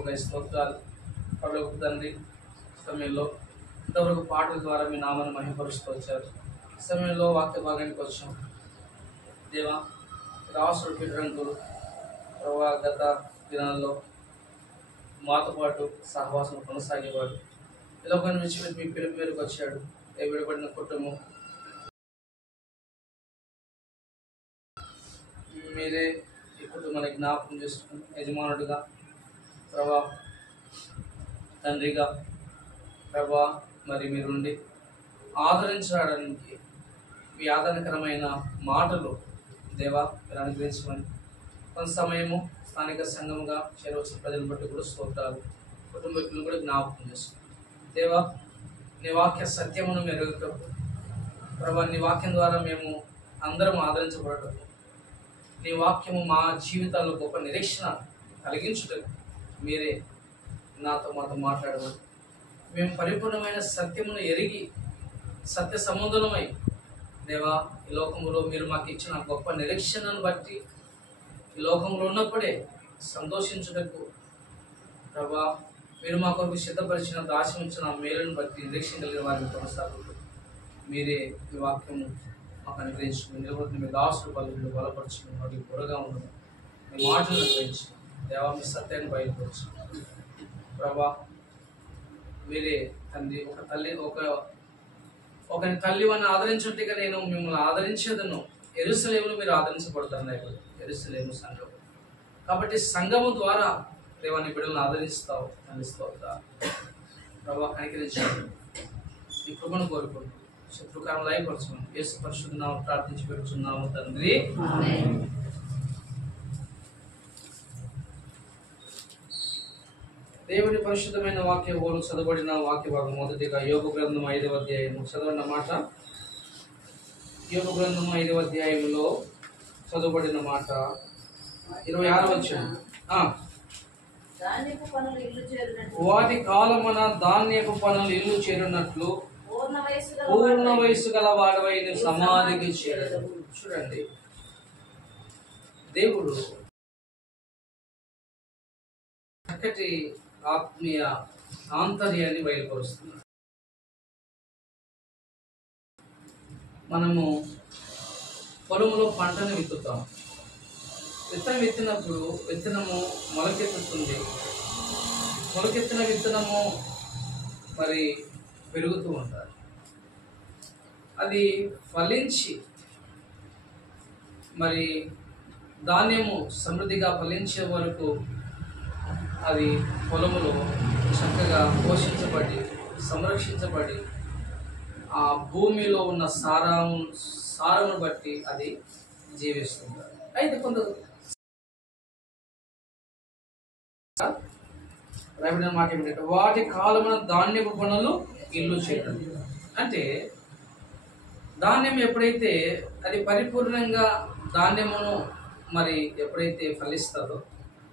కృపకై స్తోత్రాలు. పరలోక తండ్రి, సమయంలో ఇంతవరకు పాటల ద్వారా మీ నామాన్ని మహిమపరుస్తూ వచ్చారు. సమయంలో వాక్య భాగానికి వచ్చాం. దేవా, రాసుడు పీఠరంకులు ప్రభా గత దినాల్లో మాతో పాటు సహవాసం కొనసాగేవాడు. లోకాన్ని విడిచిపెట్టి మీ పిలుపు మేరకు వచ్చాడు. విడబడిన కుటుంబం మీరే ఈ కుటుంబాన్ని జ్ఞాపకం చేసుకుని యజమానుడిగా ప్రభా, తండ్రిగా ప్రభా మరి మీరుండి ఆదరించడానికి మీ ఆదరణకరమైన మాటలు దేవా మీరు అనుగ్రహించమని కొంత సమయము స్థానిక సంఘముగా చేరవలసిన ప్రజలను బట్టి కూడా స్తోత్రాలు. కుటుంబీకులను కూడా జ్ఞాపకం చేసుకుని దేవా నీ వాక్య సత్యమును మెరుగుటం ప్రభా, నీ వాక్యం ద్వారా మేము అందరం ఆదరించబడటం, నీ వాక్యము మా జీవితాల్లో గొప్ప నిరీక్షణ కలిగించుటకు మీరే మాతో మాట్లాడమని మేము పరిపూర్ణమైన సత్యమును ఎరిగి సత్య సముద్రమై దేవా ఈ లోకంలో మీరు మాకు ఇచ్చిన గొప్ప నిరీక్షణను బట్టి ఈ లోకంలో ఉన్నప్పుడే సంతోషించుటకు ప్రభా మీరు మా కొరకు సిద్ధపరిచిన ఆశించిన మేలును బట్టి నిరీక్షణ కలిగిన వారిని కొనసాగుతూ మీరే ఈ వాక్యము మాకు అనుగ్రహించుకుని నిలబడుతున్న మీ దాసుడు బలు బలపరచుకుని వాటికి పొరగా ఉండడం మీ మాటలను అనుగ్రహించి దేవా మీ సత్యాన్ని బయలుపరచు ప్రభా. మీరే తండ్రి ఒకరి తల్లివని ఆదరించుంటే నేను మిమ్మల్ని ఆదరించేదను. యెరూషలేములో మీరు ఆదరించబడుతున్నారు, యెరూషలేము సంఘం. కాబట్టి సంఘము ద్వారా దేవాన్ని బిడ్డలను ఆదరిస్తావు అందిస్తావు ప్రభా. కనికరించాలి ఈ కృపను కోరుకుంటూ శత్రుకారం లయపరచుకుని యేసు పరిశుద్ధ నామమున ప్రార్థించి పెడుతున్నాము తండ్రి. దేవుని పరిశుద్ధమైన వాక్య ఓరు చదవబడిన వాక్య భాగం మొదటిగా యోగ గ్రంథం 5వ అధ్యాయము చదవన్న మాట. యోగ గ్రంథం 5వ అధ్యాయంలో చదవబడిన మాట 26వ వచనం. వాటి కాలమున ధాన్యపు పనులు ఇల్లు చేరినట్లు పూర్ణ వయసు గల వాడవైన సమాధికి చేరదు. చూడండి, దేవుడు చక్కటి ఆత్మీయ ఆంతర్యాన్ని బయలుపరుస్తున్నాడు. మనము పొలంలో పంటను విత్తుతాం. విత్తనం విత్తినప్పుడు విత్తనము మొలకెత్తుతుంది. మొలకెత్తిన విత్తనము మరి పెరుగుతూ ఉంటారు. అది ఫలించి మరి ధాన్యము సమృద్ధిగా ఫలించే వరకు అది పొలములో చక్కగా పోషించబడి సంరక్షించబడి ఆ భూమిలో ఉన్న సారమును బట్టి అది జీవిస్తుంది. అయితే కొంత రాబడిన మాట ఏమిటంటే వాటి కాలమున ధాన్యపు పనులు ఇల్లు చేయడం. అంటే ధాన్యం ఎప్పుడైతే అది పరిపూర్ణంగా ధాన్యమును మరి ఎప్పుడైతే ఫలిస్తుందో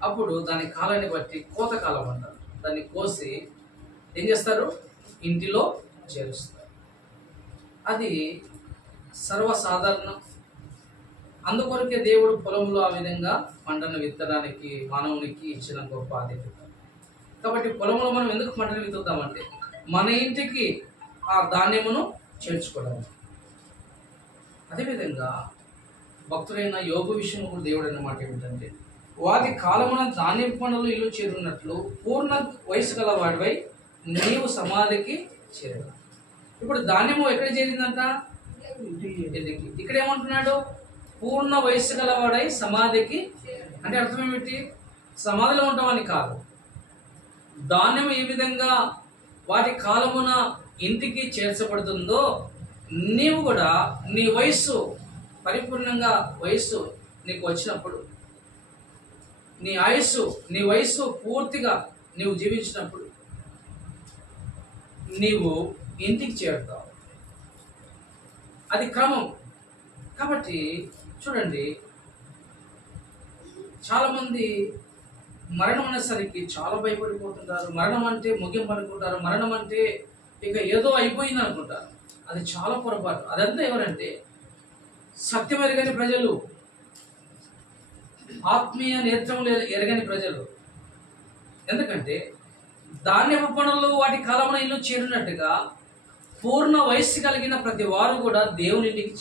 అప్పుడు దాని కాలాన్ని బట్టి కోతకాలం అంటారు. దాన్ని కోసి ఏం చేస్తారు, ఇంటిలో చేరుస్తారు. అది సర్వసాధారణం. అందుకొరకే దేవుడు పొలంలో ఆ విధంగా పంటను విత్తడానికి మానవునికి ఇచ్చిన గొప్ప ఆధిక్యత. కాబట్టి పొలంలో మనం ఎందుకు పంటను విత్తుతామంటే మన ఇంటికి ఆ ధాన్యమును చేర్చుకోవడానికి. అదేవిధంగా భక్తుడైన యోబు విషయంలో కూడా దేవుడు అన్న మాట ఏమిటంటే వాటి కాలమున ధాన్య పనులు ఇల్లు చేరున్నట్లు పూర్ణ వయసు గల వాడిపై నీవు సమాధికి చేరవు. ఇప్పుడు ధాన్యము ఎక్కడ చేరిందంట, ఇంటికి. ఇక్కడ ఏమంటున్నాడు, పూర్ణ వయసు గలవాడై సమాధికి. అంటే అర్థం ఏమిటి, సమాధిలో ఉంటామని కాదు. ధాన్యం ఏ విధంగా వాటి కాలమున ఇంటికి చేర్చబడుతుందో నీవు కూడా నీ వయస్సు పరిపూర్ణంగా వయస్సు నీకు వచ్చినప్పుడు, నీ వయస్సు పూర్తిగా నీవు జీవించినప్పుడు నీవు ఇంటికి చేరుతావు. అది క్రమం. కాబట్టి చూడండి, చాలామంది మరణం అనేసరికి చాలా భయపడిపోతుంటారు. మరణం అంటే ముగింపు అనుకుంటారు. మరణం అంటే ఇక ఏదో అయిపోయింది అనుకుంటారు. అది చాలా పొరపాటు. అదంతా ఎవరంటే సత్యం ఎరగని ప్రజలు, ఆత్మీయ నేత్రములు ఎరగని ప్రజలు. ఎందుకంటే ధాన్యపు పనులు వాటి కాలమున ఇల్లు చేరినట్టుగా పూర్ణ వయస్సు కలిగిన ప్రతి వారు కూడా దేవుని ఇంటికి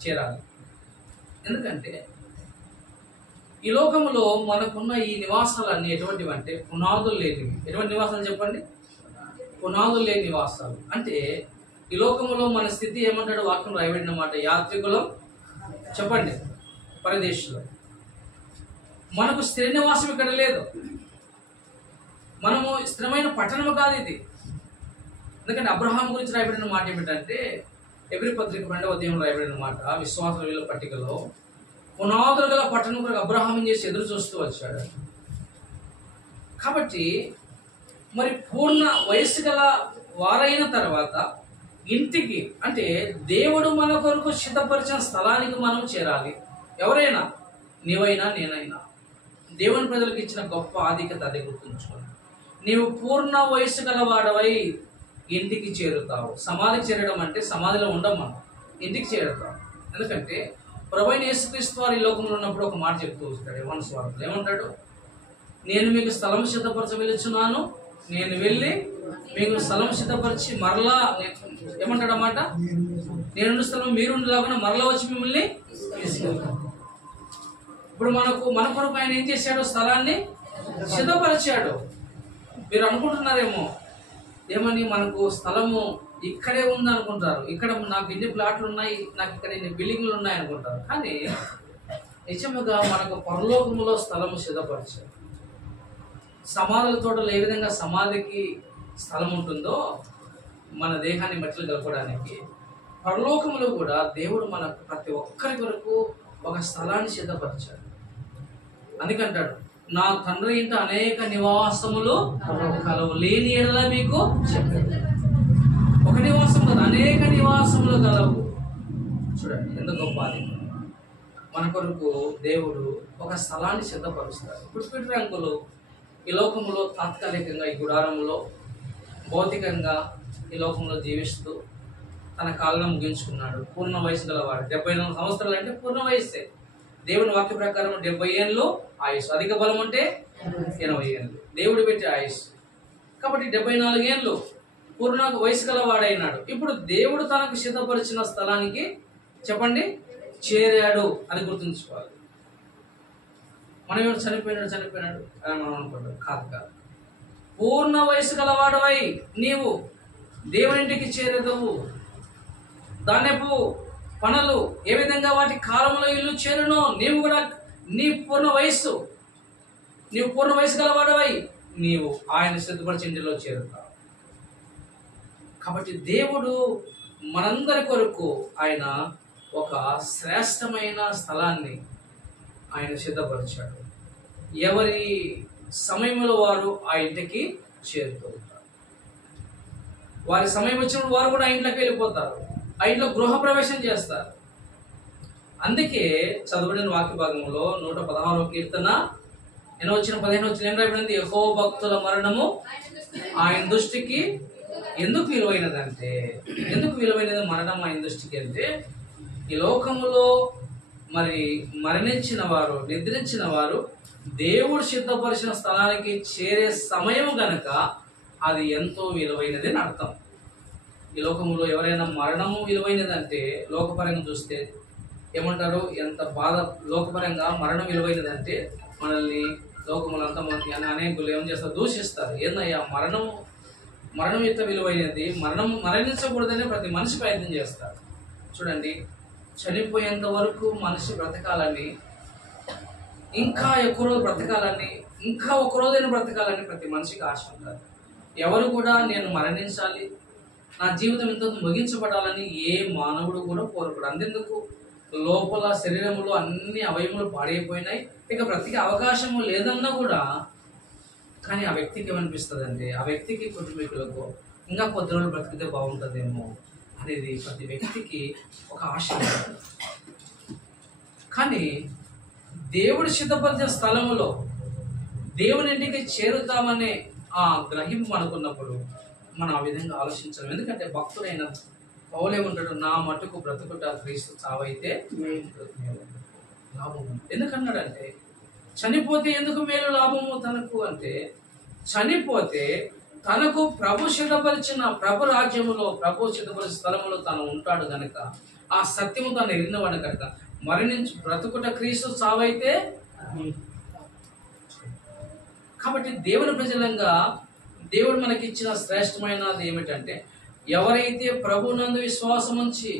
చేరాలి. ఎందుకంటే ఈ లోకములో మనకున్న ఈ నివాసాలన్నీ ఎటువంటివి అంటే పునాదులు లేనివి. ఎటువంటి నివాసాలు చెప్పండి? పునాదులు లేని నివాసాలు. అంటే ఈ లోకములో మన స్థితి ఏమంటాడు? వాక్యం రాయబడిన మాట, యాత్రికులం చెప్పండి, పరదేశంలో. మనకు స్థిర నివాసం ఇక్కడ లేదు. మనము స్థిరమైన పట్టణము కాదు ఇది. ఎందుకంటే అబ్రహాం గురించి రాయబడిన మాట ఏమిటంటే, ఎబ్రీ పత్రిక 2వ అధ్యాయంలో రాయబడిన మాట, విశ్వాసుల వీళ్ళ పట్టికలో పునాదులు గల పట్టణం కొరకు అబ్రహాం చేసి ఎదురు చూస్తూ వచ్చాడు. కాబట్టి మరి పూర్ణ వయస్సు గల వారైన తర్వాత ఇంటికి, అంటే దేవుడు మన కొరకు సిద్ధపరిచిన స్థలానికి మనం చేరాలి. ఎవరైనా, నీవైనా నేనైనా, దేవుని ప్రజలకు ఇచ్చిన గొప్ప ఆధిక్యత అదే. గుర్తుంచుకోండి, నీవు పూర్ణ వయస్సు గలవాడవై ఇంటికి చేరుతావు. సమాధికి చేరడం అంటే సమాధిలో ఉండం, మనం ఇంటికి చేరుతావు. ఎందుకంటే ప్రభువైన యేసుక్రీస్తు వారు ఈ లోకంలో ఉన్నప్పుడు ఒక మాట చెప్తూ వస్తాడు యోహాను సువార్తలో. ఏమంటాడు? నేను మీకు స్థలం సిద్ధపరచ వెళుచున్నాను, నేను వెళ్ళి మీకు స్థలం సిద్ధపరిచి మరలా, ఏమంటాడు అన్నమాట, నేనున్న స్థలం మీరుండేలాగా మరలా వచ్చి మిమ్మల్ని తీసుకెళ్తాను. ఇప్పుడు మన కొరకు ఆయన ఏం చేశాడు? స్థలాన్ని సిద్ధపరిచాడు. మీరు అనుకుంటున్నారేమో ఏమని, మనకు స్థలము ఇక్కడే ఉంది అనుకుంటారు. ఇక్కడ నాకు ఇన్ని ప్లాట్లు ఉన్నాయి, నాకు ఇక్కడ ఇన్ని బిల్డింగ్లు ఉన్నాయి అనుకుంటారు. కానీ నిజముగా మనకు పరలోకములో స్థలము సిద్ధపరిచాడు. సమాధుల తోటలో ఏ విధంగా సమాధికి స్థలం ఉంటుందో మన దేహాన్ని మట్టిలో కలపడానికి, పరలోకములో కూడా దేవుడు మనకు ప్రతి ఒక్కరి కొరకు ఒక స్థలాన్ని సిద్ధపరిచాడు. అందుకంటాడు, నా తండ్రి ఇంట అనేక నివాసములు కలవు, లేని ఎడల మీకు చెప్పాడు. ఒక నివాసం కదా, అనేక నివాసములు కలవు. చూడండి ఎంత గొప్ప అది. మన కొరకు దేవుడు ఒక స్థలాన్ని సిద్ధపరుస్తాడు. ఇప్పుడు పీటర్ అంకులు ఈ లోకంలో తాత్కాలికంగా ఈ గుడారంలో భౌతికంగా ఈ లోకంలో జీవిస్తూ తన కాలం ముగించుకున్నాడు. పూర్ణ వయసు గలవాడు. 74 సంవత్సరాలు అంటే పూర్ణ వయస్సే. దేవుని వాక్య ప్రకారం 70 ఏళ్ళు ఆయుష్. అధిక బలం అంటే 80 ఏళ్ళు దేవుడు పెట్టే ఆయుష్. కాబట్టి 74 ఏళ్ళు పూర్ణ వయసు గలవాడైనాడు. ఇప్పుడు దేవుడు తనకు సిద్ధపరిచిన స్థలానికి చెప్పండి చేరాడు అని గుర్తుంచుకోవాలి. మనం ఎవరు చనిపోయినాడు అని మనం అనుకుంటాం. కాదు. పూర్ణ వయసు గలవాడవై నీవు దేవునింటికి చేరదవు. ధాన్యపు పనులు ఏ విధంగా వాటి కాలంలో ఇల్లు చేరునో, నీవు కూడా నీవు పూర్ణ వయసు గలవాడవై నీవు ఆయన సిద్ధపరిచిన ఇంటిలో చేరుతావు. కాబట్టి దేవుడు మనందరి కొరకు ఆయన ఒక శ్రేష్టమైన స్థలాన్ని ఆయన సిద్ధపరిచాడు. ఎవరి సమయంలో వారు ఆ ఇంటికి చేరుతూ ఉంటారు. వారి సమయం వచ్చినప్పుడు వారు కూడా ఆ ఇంట్లోకి వెళ్ళిపోతారు. ఆ ఇంట్లో గృహప్రవేశం చేస్తారు. అందుకే చదవబడిన వాక్య భాగంలో 116వ కీర్తన 15 ఏం రాయబడింది? యెహోవా భక్తుల మరణము ఆయన దృష్టికి ఎందుకు విలువైనదంటే, ఎందుకు విలువైనది మరణం ఆయన దృష్టికి అంటే, ఈ లోకములో మరి మరణించిన వారు, నిద్రించిన వారు దేవుడు సిద్ధపరిచిన స్థలానికి చేరే సమయం గనక అది ఎంతో విలువైనది అని అర్థం. ఈ లోకములో ఎవరైనా మరణము విలువైనదంటే, లోకపరంగా చూస్తే ఏమంటారు? ఎంత బాధ. లోకపరంగా మరణం విలువైనదంటే మనల్ని లోకములు అంతమంది అనేకులు ఏం చేస్తారు? దూషిస్తారు. ఏందయ్యా మరణం ఎంత విలువైనది, మరణించకూడదని ప్రతి మనిషి ప్రయత్నం చేస్తారు. చూడండి, చనిపోయేంత వరకు మనిషి బ్రతకాలని, ఇంకా ఎక్కువ రోజు బ్రతకాలని, ఇంకా ఒక రోజైనా బ్రతకాలని ప్రతి మనిషికి ఆశ ఉంటుంది. ఎవరు కూడా నేను మరణించాలి, నా జీవితం ఇంత ముగించబడాలని ఏ మానవుడు కూడా కోరుకోడు. అంతెందుకు, లోపల శరీరంలో అన్ని అవయములు పాడైపోయినాయి, ఇక బ్రతికే అవకాశము లేదన్నా కూడా, కానీ ఆ వ్యక్తికి ఏమనిపిస్తుంది అంటే, ఆ వ్యక్తికి కుటుంబీకులకు ఇంకా కొద్ది రోజులు బ్రతికితే బాగుంటుందేమో అనేది ప్రతి వ్యక్తికి ఒక ఆశ. కానీ దేవుడు సిద్ధపరిచిన స్థలములో దేవుని ఇంటికి చేరుతామనే ఆ గ్రహింపు అనుకున్నప్పుడు మనం ఆ విధంగా ఆలోచించాలి. ఎందుకంటే భక్తుడైన పౌలు ఏమంటాడు? నా మటుకు బ్రతుకుట క్రీస్తు, చావైతే లాభము. ఎందుకన్నాడంటే, చనిపోతే ఎందుకు మేలు లాభము తనకు అంటే, చనిపోతే తనకు ప్రభు సిద్ధపరిచిన ప్రభు రాజ్యములో, ప్రభు సిద్ధపరిచిన స్థలములో తను ఉంటాడు గనక, ఆ సత్యము తను ఎరిగినవాడు కనుక బ్రతుకుట క్రీస్తు, చావైతే. కాబట్టి దేవుని ప్రజలంగా దేవుడు మనకిచ్చిన శ్రేష్టమైనది ఏమిటంటే, ఎవరైతే ప్రభునందు విశ్వాసం ఉంచి,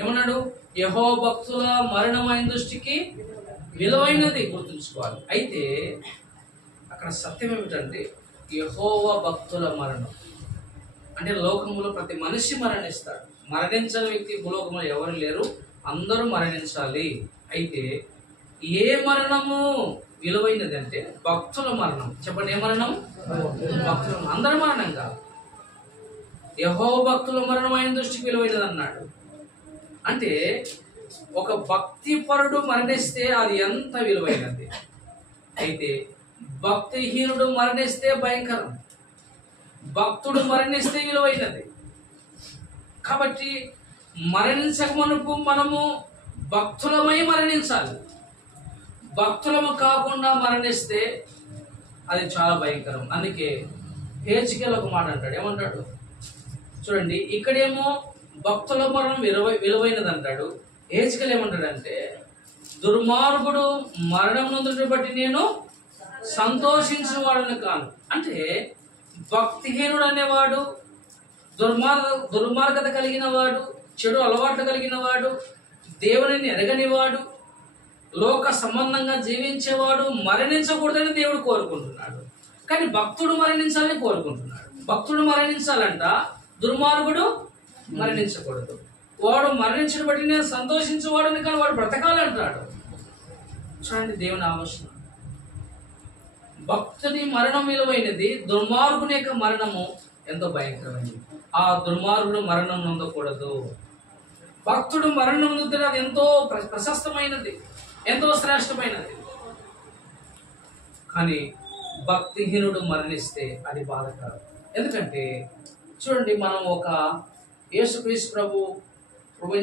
ఏమన్నాడు, యెహోవా భక్తుల మరణం ఆయన దృష్టికి విలువైనది, గుర్తుంచుకోవాలి. అయితే అక్కడ సత్యం ఏమిటంటే, యెహోవా భక్తుల మరణం అంటే లోకములో ప్రతి మనిషి మరణిస్తాడు. మరణించని వ్యక్తి భూలోకంలో ఎవరు లేరు, అందరూ మరణించాలి. అయితే ఏ మరణము విలువైనది అంటే భక్తుల మరణం. చెప్పండి, ఏ మరణం? భక్తుల. అందరి మరణం కాదు, యెహోవా భక్తుల మరణం ఆయన దృష్టికి విలువైనది అన్నాడు. అంటే ఒక భక్తిపరుడు మరణిస్తే అది ఎంత విలువైనది. అయితే భక్తిహీనుడు మరణిస్తే భయంకరం, భక్తుడు మరణిస్తే విలువైనది. కాబట్టి మరణించక మునుపు మనము భక్తులమై మరణించాలి. భక్తులము కాకుండా మరణిస్తే అది చాలా భయంకరం. అందుకే హెచ్కేల్ ఒక మాట అంటాడు, ఏమంటాడు చూడండి, ఇక్కడేమో భక్తుల మరణం విలువైనది అంటాడు. హెచ్కేల్ ఏమంటాడంటే, దుర్మార్గుడు మరణం నొందుట బట్టి నేను సంతోషించేవాడుని కాను. అంటే భక్తిహీనుడు అనేవాడు, దుర్మార్గత కలిగిన వాడు, చెడు అలవాట్లు కలిగిన వాడు, దేవునిని ఎరగనివాడు, లోక సంబంధంగా జీవించేవాడు మరణించకూడదని దేవుడు కోరుకుంటున్నాడు. కానీ భక్తుడు మరణించాలని కోరుకుంటున్నాడు. భక్తుడు మరణించాలంట, దుర్మార్గుడు మరణించకూడదు. వాడు మరణించిన బట్టి నేను సంతోషించేవాడుని కానీ వాడు బ్రతకాలంటాడు. చూడండి దేవుని ఆలోచన. భక్తుని మరణం విలువైనది, దుర్మార్గుని యొక్క మరణము ఎంతో భయంకరమైనది. ఆ దుర్మార్గుడు మరణం నొందకూడదు. భక్తుడు మరణం నొందితే అది ఎంతో ప్రశస్తమైనది, ఎంతో శ్రేష్టమైనది. కానీ భక్తిహీనుడు మరణిస్తే అది బాధకరం. ఎందుకంటే చూడండి, మనం ఒక యేసుక్రీస్తు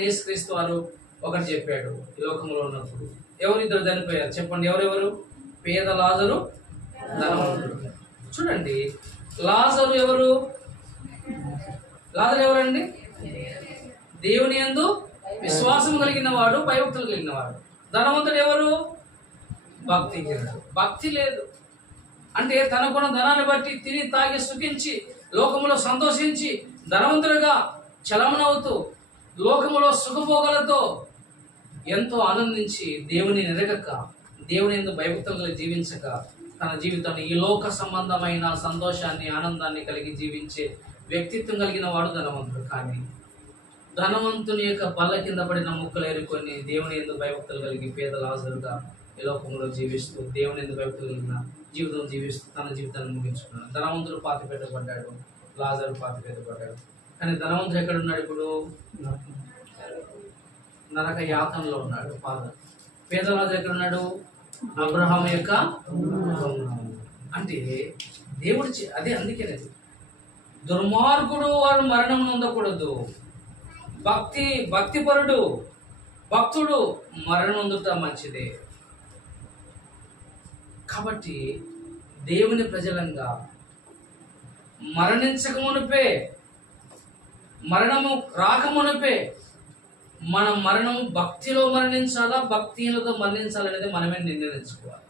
యేసుక్రీస్తు వారు ఒకటి చెప్పాడు. ఈ లోకంలో ఉన్నప్పుడు ఎవరిద్దరు చనిపోయారు చెప్పండి, ఎవరెవరు? పేద లాజరు, ధనవంతుడు. చూడండి, లాజరు ఎవరు? లాజరు ఎవరండి? దేవుని యందు విశ్వాసం కలిగిన వాడు, భయభక్తులు కలిగిన వాడు. ధనవంతుడు ఎవరు? భక్తిహీనుడు. భక్తి లేదు అంటే తనకున్న ధనాన్ని బట్టి తిని తాగి సుఖించి లోకములో సంతోషించి ధనవంతుడుగా చలమనవుతూ లోకములో సుఖభోగాలతో ఎంతో ఆనందించి దేవుని ఎరగక, దేవుని యందు భయభక్తులు జీవించక తన జీవితాన్ని ఈ లోక సంబంధమైన సంతోషాన్ని, ఆనందాన్ని కలిగి జీవించే వ్యక్తిత్వం కలిగిన వాడు ధనవంతుడు. కానీ ధనవంతుని యొక్క బల్ల కింద పడిన ముక్కలు ఏరుకొని దేవుని యందు భయభక్తులు కలిగి పేద లాజరుగా ఈ లోకంలో జీవిస్తూ దేవుని యందు భయభక్తులు కలిగిన జీవితం జీవిస్తూ తన జీవితాన్ని ముగించుకున్నాడు. ధనవంతుడు పాతిపెట్టబడ్డాడు, లాజరు పాతిపెట్టబడ్డాడు. కానీ ధనవంతుడు ఎక్కడున్నాడు? ఇప్పుడు నరక యాతనలో ఉన్నాడు. పేద లాజరు ఎక్కడున్నాడు? అబ్రహాము యొక్క. అంటే దేవుడు అదే, అందుకే దుర్మార్గుడు వాడు మరణం నొందకూడదు. భక్తిపరుడు, భక్తుడు మరణం నొందుట మంచిదే. కాబట్టి దేవుని ప్రజలంగా మరణించక మునిపే, మరణము రాకమునిపే మన మరణము భక్తిలో మరణించాలా, భక్తిహీనతో మరణించాలనేది మనమే నిర్ణయించుకోవాలి.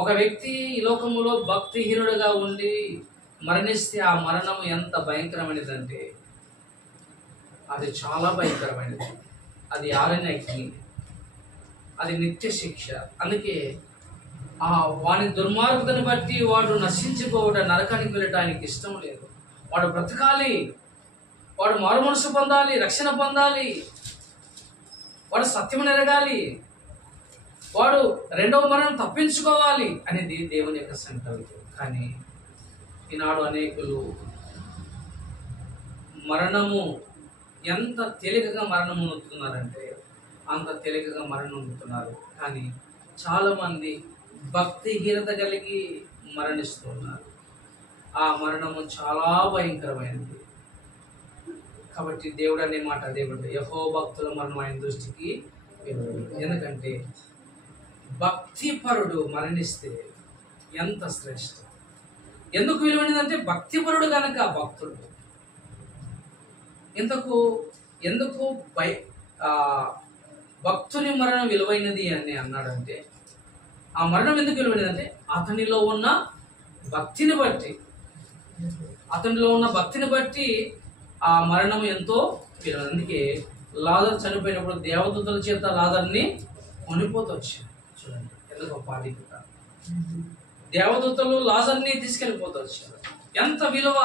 ఒక వ్యక్తి ఈ లోకములో భక్తిహీనుడుగా ఉండి మరణిస్తే ఆ మరణము ఎంత భయంకరమైనదంటే అది చాలా భయంకరమైనది. అది ఆరని అగ్ని, అది నిత్య శిక్ష. అందుకే వాని దుర్మార్గతను బట్టి వాడు నశించిపోవడం, నరకానికి వెళ్ళటానికి ఇష్టం లేదు. వాడు బ్రతకాలి, వాడు మారు మనసు పొందాలి, రక్షణ పొందాలి, వాడు సత్యం ఎరగాలి, వాడు రెండవ మరణం తప్పించుకోవాలి అనేది దేవుని యొక్క సంకల్పం. కానీ ఈనాడు అనేకులు మరణము ఎంత తేలికగా మరణం పొందుతున్నారంటే అంత తేలికగా మరణం పొందుతున్నారు. కానీ చాలామంది భక్తిహీనత కలిగి మరణిస్తున్నారు. ఆ మరణము చాలా భయంకరమైనది. కాబట్టి దేవుడు అనే మాట దేవుడు, యెహోవా భక్తుల మరణం ఆయన దృష్టికి ఎందుకంటే భక్తిపరుడు మరణిస్తే ఎంత శ్రేష్టం! ఎందుకు విలువైనదంటే భక్తిపరుడు కనుక భక్తుడు. ఎందుకు భక్తుని మరణం విలువైనది అని అన్నాడంటే, ఆ మరణం ఎందుకు విలువైనదంటే అతనిలో ఉన్న భక్తిని బట్టి ఆ మరణం ఎంతో విలువైనది. అందుకే లాజరు చనిపోయినప్పుడు దేవదూతల చేత లాజర్ని కొనిపోతూ వచ్చారు. చూడండి ఎంత గొప్ప ఆధిక్యత! దేవదూతలు లాజర్ని తీసుకెళ్ళిపోతూ వచ్చారు. ఎంత విలువ,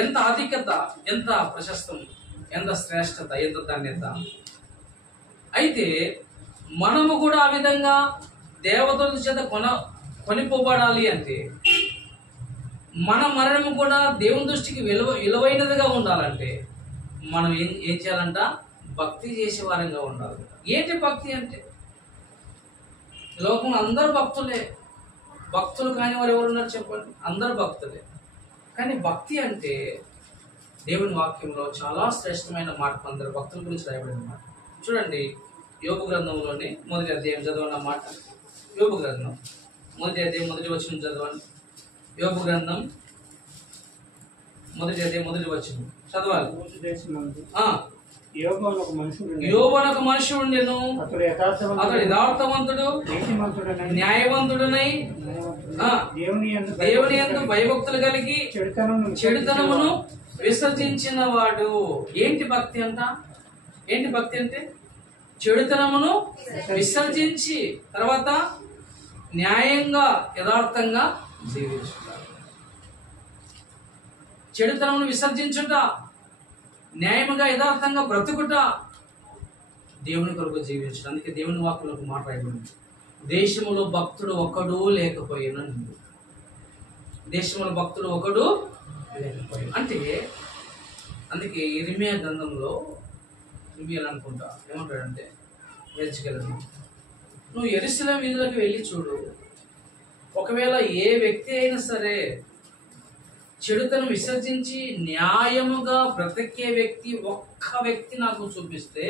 ఎంత ఆధిక్యత, ఎంత ప్రశస్తం, ఎంత శ్రేష్టత, ఎంత ధన్యత! అయితే మనము కూడా ఆ విధంగా దేవతల చేత కొనిపోబడాలి అంటే, మన మరణము కూడా దేవుని దృష్టికి విలువైనదిగా ఉండాలంటే మనం ఏం చేయాలంట? భక్తి చేసే వారంగా ఉండాలి. ఏంటి భక్తి అంటే? లోకంలో అందరూ భక్తులే. భక్తులు కాని వారు ఎవరు ఉన్నారు చెప్పండి? అందరూ భక్తులే. కానీ భక్తి అంటే దేవుని వాక్యంలో చాలా శ్రేష్టమైన మాట, అందరు భక్తుల గురించి రాయబడిన మాట. చూడండి, యోబు గ్రంథంలోనే మొదటి అధ్యాయం చదవన్న మాట. యోబు గ్రంథం మొదటి అధ్యాయం మొదటి వచనం చదవండి. యోబు గ్రంథం మొదటి అధ్యాయం మొదటి వచనం చదవాలి. యోబు అని ఒక మనుషుడు ఉండెను. అతడు యథార్థవంతుడు, న్యాయవంతుడనై దేవుని యందు భయభక్తులు కలిగి చెడుతనమును విసర్జించిన వాడు. ఏంటి భక్తి అంట? ఏంటి భక్తి అంటే? చెడుతనమును విసర్జించి తర్వాత న్యాయంగా యథార్థంగా జీవించుట. చెడుతనమును విసర్జించుట, న్యాయముగా యథార్థంగా బ్రతుకుట, దేవుని కొరకు జీవించుట. అందుకే దేవుని వాక్కులకు మాట రాయబడింది, దేశములో భక్తుడు ఒకడు లేకపోయినా. దేశంలో భక్తుడు ఒకడు లేకపోయినా అంటే, అందుకే ఇర్మియా గ్రంథంలో అనుకుంటా ఏమంటాడంటే, వెలుచుకెళ్ళను, నువ్వు యెరూషలేము వీధులకు వెళ్ళి చూడు, ఒకవేళ ఏ వ్యక్తి అయినా సరే చెడుతను విసర్జించి న్యాయముగా బ్రతికే ఒక్క వ్యక్తి నాకు చూపిస్తే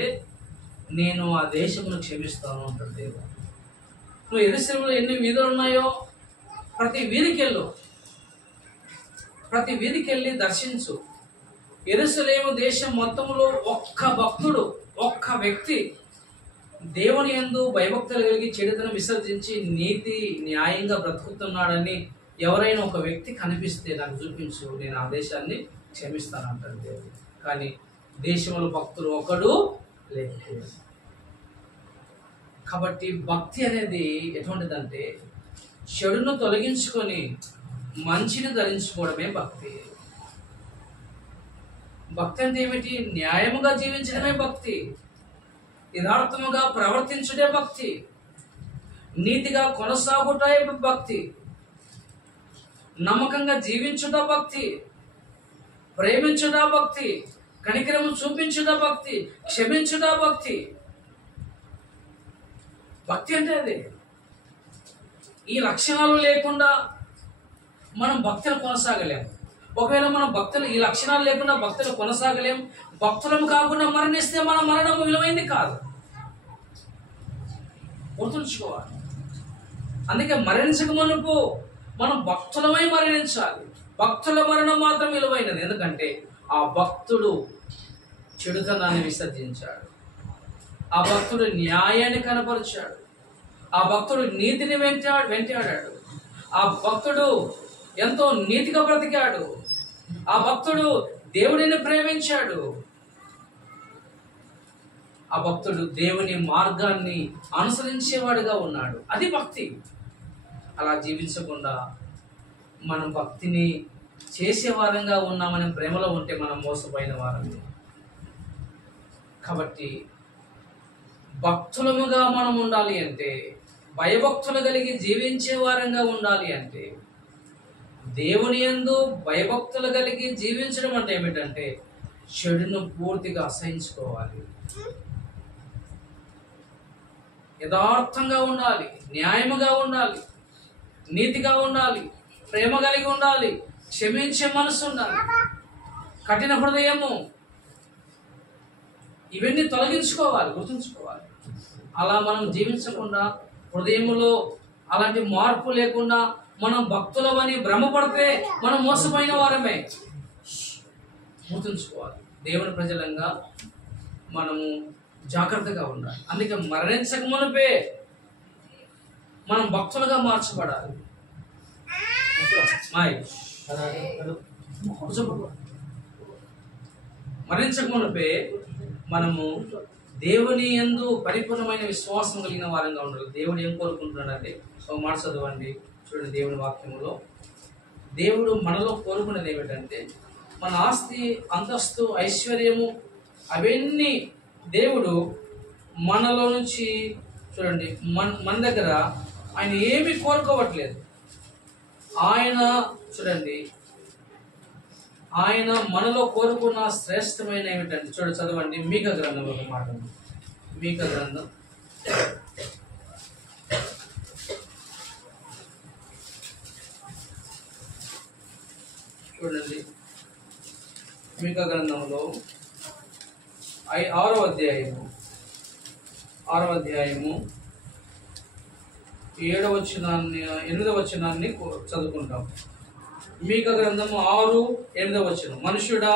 నేను ఆ దేశమును క్షమిస్తాను అంటాడు దేవుడు. నువ్వు యెరూషలేములో ఎన్ని వీధులు ఉన్నాయో ప్రతి వీధికి వెళ్ళి దర్శించు. యెరూషలేము దేశం మొత్తములో ఒక్క భక్తుడు, ఒక్క వ్యక్తి దేవుని యందు భయభక్తులు కలిగి చెడుతను విసర్జించి నీతి న్యాయంగా బ్రతుకుతున్నాడని ఎవరైనా ఒక వ్యక్తి కనిపిస్తే నాకు చూపించు, నేను ఆ దేశాన్ని క్షమిస్తానంటాడు దేవుడు. కానీ దేశంలో భక్తులు ఒకడు లేకపోయాడు. కాబట్టి భక్తి అనేది ఎటువంటిదంటే చెడును తొలగించుకొని మంచిని ధరించుకోవడమే భక్తి. భక్తి అంటే ఏమిటి? న్యాయముగా జీవించడమే భక్తి, యథార్థముగా ప్రవర్తించుడే భక్తి, నీతిగా కొనసాగుటే భక్తి, నమ్మకంగా జీవించుట భక్తి, ప్రేమించుట భక్తి, కనికరము చూపించుట భక్తి, క్షమించుట భక్తి. భక్తి అంటే అదే. ఈ లక్షణాలు లేకుండా మనం భక్తులు కొనసాగలేము. ఒకవేళ మనం భక్తులు ఈ లక్షణాలు లేకుండా భక్తులు కొనసాగలేం. భక్తులం కాకుండా మరణిస్తే మన మరణము విలువైంది కాదు, గుర్తుంచుకోవాలి. అందుకే మరణించక మునుపు మనం భక్తులమై మరణించాలి. భక్తుల మరణం మాత్రం విలువైనది. ఎందుకంటే ఆ భక్తుడు చెడుతనాన్ని విసర్జించాడు, ఆ భక్తుడు న్యాయాన్ని కనపరిచాడు, ఆ భక్తుడు నీతిని వెంటాడాడు, ఆ భక్తుడు ఎంతో నీతిగా బ్రతికాడు, ఆ భక్తుడు దేవుడిని ప్రేమించాడు, ఆ భక్తుడు దేవుని మార్గాన్ని అనుసరించేవాడుగా ఉన్నాడు. అది భక్తి. అలా జీవించకుండా మనం భక్తిని చేసే వారంగా ఉన్నామని ప్రేమలో ఉంటే మనం మోసపోయిన వారమే. కాబట్టి భక్తులముగా మనం ఉండాలి అంటే, భయభక్తులు కలిగి జీవించే వారంగా ఉండాలి అంటే, దేవుని యందు భయభక్తులు కలిగి జీవించడం అంటే ఏమిటంటే చెడును పూర్తిగా అసహించుకోవాలి, యథార్థంగా ఉండాలి, న్యాయముగా ఉండాలి, నీతిగా ఉండాలి, ప్రేమ కలిగి ఉండాలి, క్షమించే మనసు ఉండాలి, కఠిన హృదయము, ఇవన్నీ తొలగించుకోవాలి, గుర్తుంచుకోవాలి. అలా మనం జీవించకుండా హృదయములో అలాంటి మార్పు లేకుండా మనం భక్తులమని భ్రమపడితే మనం మోసపోయిన వారమే. గుర్తుంచుకోవాలి, దేవుని ప్రజలంగా మనము జాగ్రత్తగా ఉండాలి. అందుకే మరణించక మునిపే మనం భక్తులుగా మార్చబడాలి. మరణించక మునిపే మనము దేవుని యందు పరిపూర్ణమైన విశ్వాసం కలిగిన వారంగా ఉండాలి. దేవుడు ఏం కోరుకుంటున్నాడంటే, ఒక మాట చదవండి చూడండి. దేవుని వాక్యములో దేవుడు మనలో కోరుకునేది ఏమిటంటే, మన ఆస్తి, అంతస్తు, ఐశ్వర్యము అవన్నీ దేవుడు మనలో నుంచి చూడండి, మన దగ్గర ఆయన ఏమీ కోరుకోవట్లేదు. ఆయన చూడండి, ఆయన మనలో కోరుకున్న శ్రేష్టమైన ఏమిటంటే, చదవండి మీకా గ్రంథం, ఒక మాట మీకా గ్రంథం చూడండి. మీకా గ్రంథంలో 6వ అధ్యాయము 7వ వచనాన్ని 8వ వచనాన్ని చదువుకుంటాం. మీకా గ్రంథము 6:8 వచనం. మనుషుడా,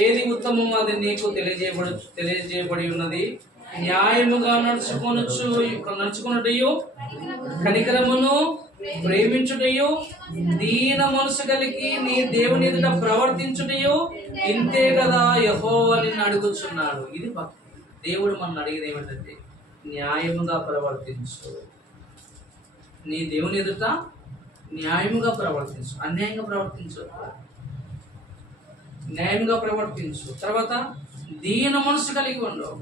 ఏది ఉత్తమం అది నీకు తెలియజేయబడి ఉన్నది. న్యాయముగా నడుచుకొనుటయు, కనికరమును ప్రేమించుటయు, దీన మనసు కలిగి నీ దేవుని ఎదుట ప్రవర్తించుటయు, ఇంతే కదా యెహోవా నిన్ను అడుగుచున్నాడు. ఇది భక్తి. దేవుడు మనల్ని అడిగేది ఏమిటంటే, న్యాయముగా ప్రవర్తించు. నీ దేవుని ఎదుట న్యాయముగా ప్రవర్తించు, అన్యాయంగా ప్రవర్తించు, న్యాయంగా ప్రవర్తించు. తర్వాత దీన మనసు కలిగి ఉండవు.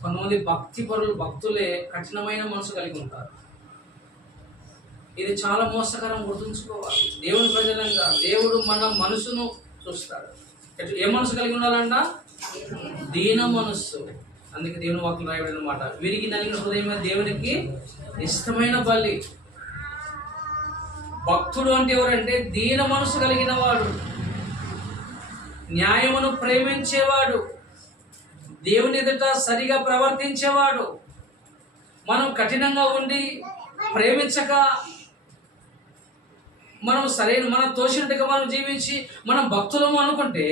కొంతమంది భక్తులే కఠినమైన మనసు కలిగి ఉంటారు. ఇది చాలా మోసకరం, గుర్తుంచుకోవాలి. దేవుని ప్రజలంగా దేవుడు మన మనసును చూస్తాడు. ఏ మనసు కలిగి ఉండాలంట? దీన మనస్సు. అందుకే దేవుని వాక్యం రాయబడిన మాట, విరిగి నలిగిన హృదయం దేవునికి ఇష్టమైన బలి. భక్తుడు అంటే ఎవరంటే, దీన మనసు కలిగిన వాడు, న్యాయమును ప్రేమించేవాడు, దేవుని ఎదుట సరిగా ప్రవర్తించేవాడు. మనం కఠినంగా ఉండి ప్రేమించక, మనం మన తోచినట్టుగా మనం జీవించి మనం భక్తులము అనుకుంటే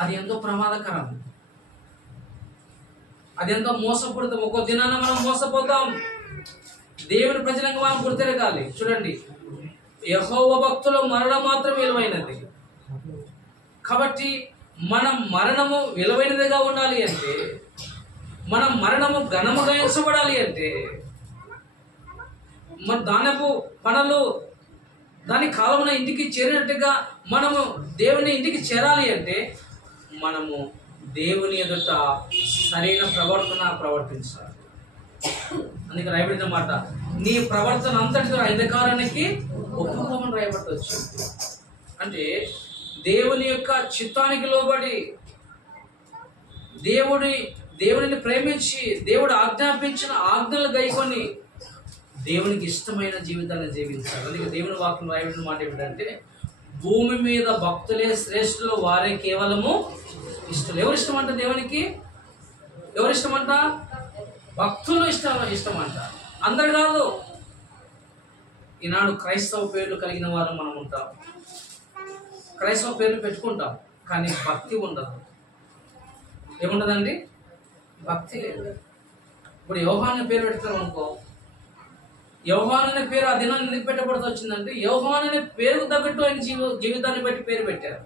అది ఎంతో ప్రమాదకరం, అది ఎంతో మోసపడతాం. ఒక్కో దినాన మనం మోసపోతాం. దేవుని ప్రజలంగా మనం గుర్తెరగాలి. చూడండి, యెహోవా భక్తుల మరణం మాత్రం విలువైనది. కాబట్టి మనం మరణము విలువైనదిగా ఉండాలి అంటే, మనం మరణము ఘనముగా ఎంచబడాలి అంటే, మన దానపు పనులు దాని కాలమున ఇంటికి చేరినట్టుగా మనము దేవుని ఇంటికి చేరాలి అంటే, మనము దేవుని ఎదుట సరైన ప్రవర్తించాలి. అందుకే రాయబడిన మాట, నీ ప్రవర్తన అంతటితో అంధకారానికి ఒప్పుకోమని రాయబడి వచ్చింది. అంటే దేవుని యొక్క చిత్తానికి లోబడి, దేవుడిని ప్రేమించి, దేవుడు ఆజ్ఞాపించిన ఆజ్ఞలు గైకొని దేవునికి ఇష్టమైన జీవితాన్ని జీవించాలి. అందుకే దేవుని వాక్యం రాయబడిన మాట ఏమిటంటే, భూమి మీద భక్తులే శ్రేష్ఠులు, వారే కేవలము ఇష్టలు. ఎవరు ఇష్టమంట దేవునికి? ఎవరు ఇష్టమంట? భక్తులు ఇష్టమంట, అందరు కాదు. ఈనాడు క్రైస్తవ పేర్లు కలిగిన వారు మనం ఉంటాం, క్రైస్తవ పేర్లు పెట్టుకుంటాం, కానీ భక్తి ఉండదు. ఏముండదండి? భక్తి లేదు. ఇప్పుడు యోహాను పేరు పెడతారు అనుకో, యోహాను అనే పేరు ఆ దినాన్ని ఎందుకు పెట్టబడుతూ వచ్చిందంటే, యోహాను అనే పేరుకు తగ్గట్టు ఆయన జీవితాన్ని బట్టి పేరు పెట్టారు.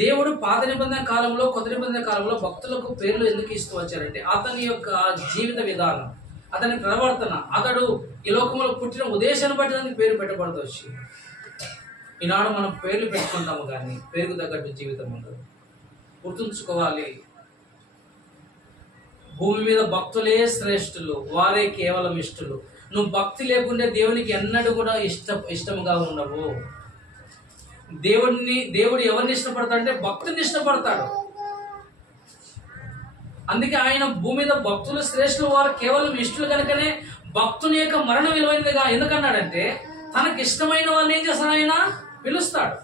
దేవుడు పాత నిబంధన కాలంలో, కొత్త నిబంధన కాలంలో భక్తులకు పేర్లు ఎందుకు ఇస్తూ వచ్చారంటే, అతని యొక్క జీవిత విధానం, అతని ప్రవర్తన, అతడు ఈ లోకంలో పుట్టిన ఉద్దేశాన్ని బట్టి దానికి పేరు పెట్టబడుతూ వచ్చింది. ఈనాడు మనం పేర్లు పెట్టుకుంటాము కానీ పేరుకు తగ్గట్టు జీవితం ఉండదు. గుర్తుంచుకోవాలి, భూమి మీద భక్తులే శ్రేష్ఠులు, వారే కేవలం ఇష్టలు. నువ్వు భక్తి లేకుంటే దేవునికి ఎన్నడూ కూడా ఇష్టముగా ఉండవు. దేవుడు ఎవరిని ఇష్టపడతాడంటే భక్తుని ఇష్టపడతాడు. అందుకే ఆయన భూమి మీద భక్తులు శ్రేష్ఠులు, వారు కేవలం ఇష్టలు కనుకనే భక్తుని యొక్క మరణం విలువైనదిగా ఎందుకన్నాడంటే, తనకి ఇష్టమైన వాళ్ళని ఏం చేస్తాడు? ఆయన పిలుస్తాడు.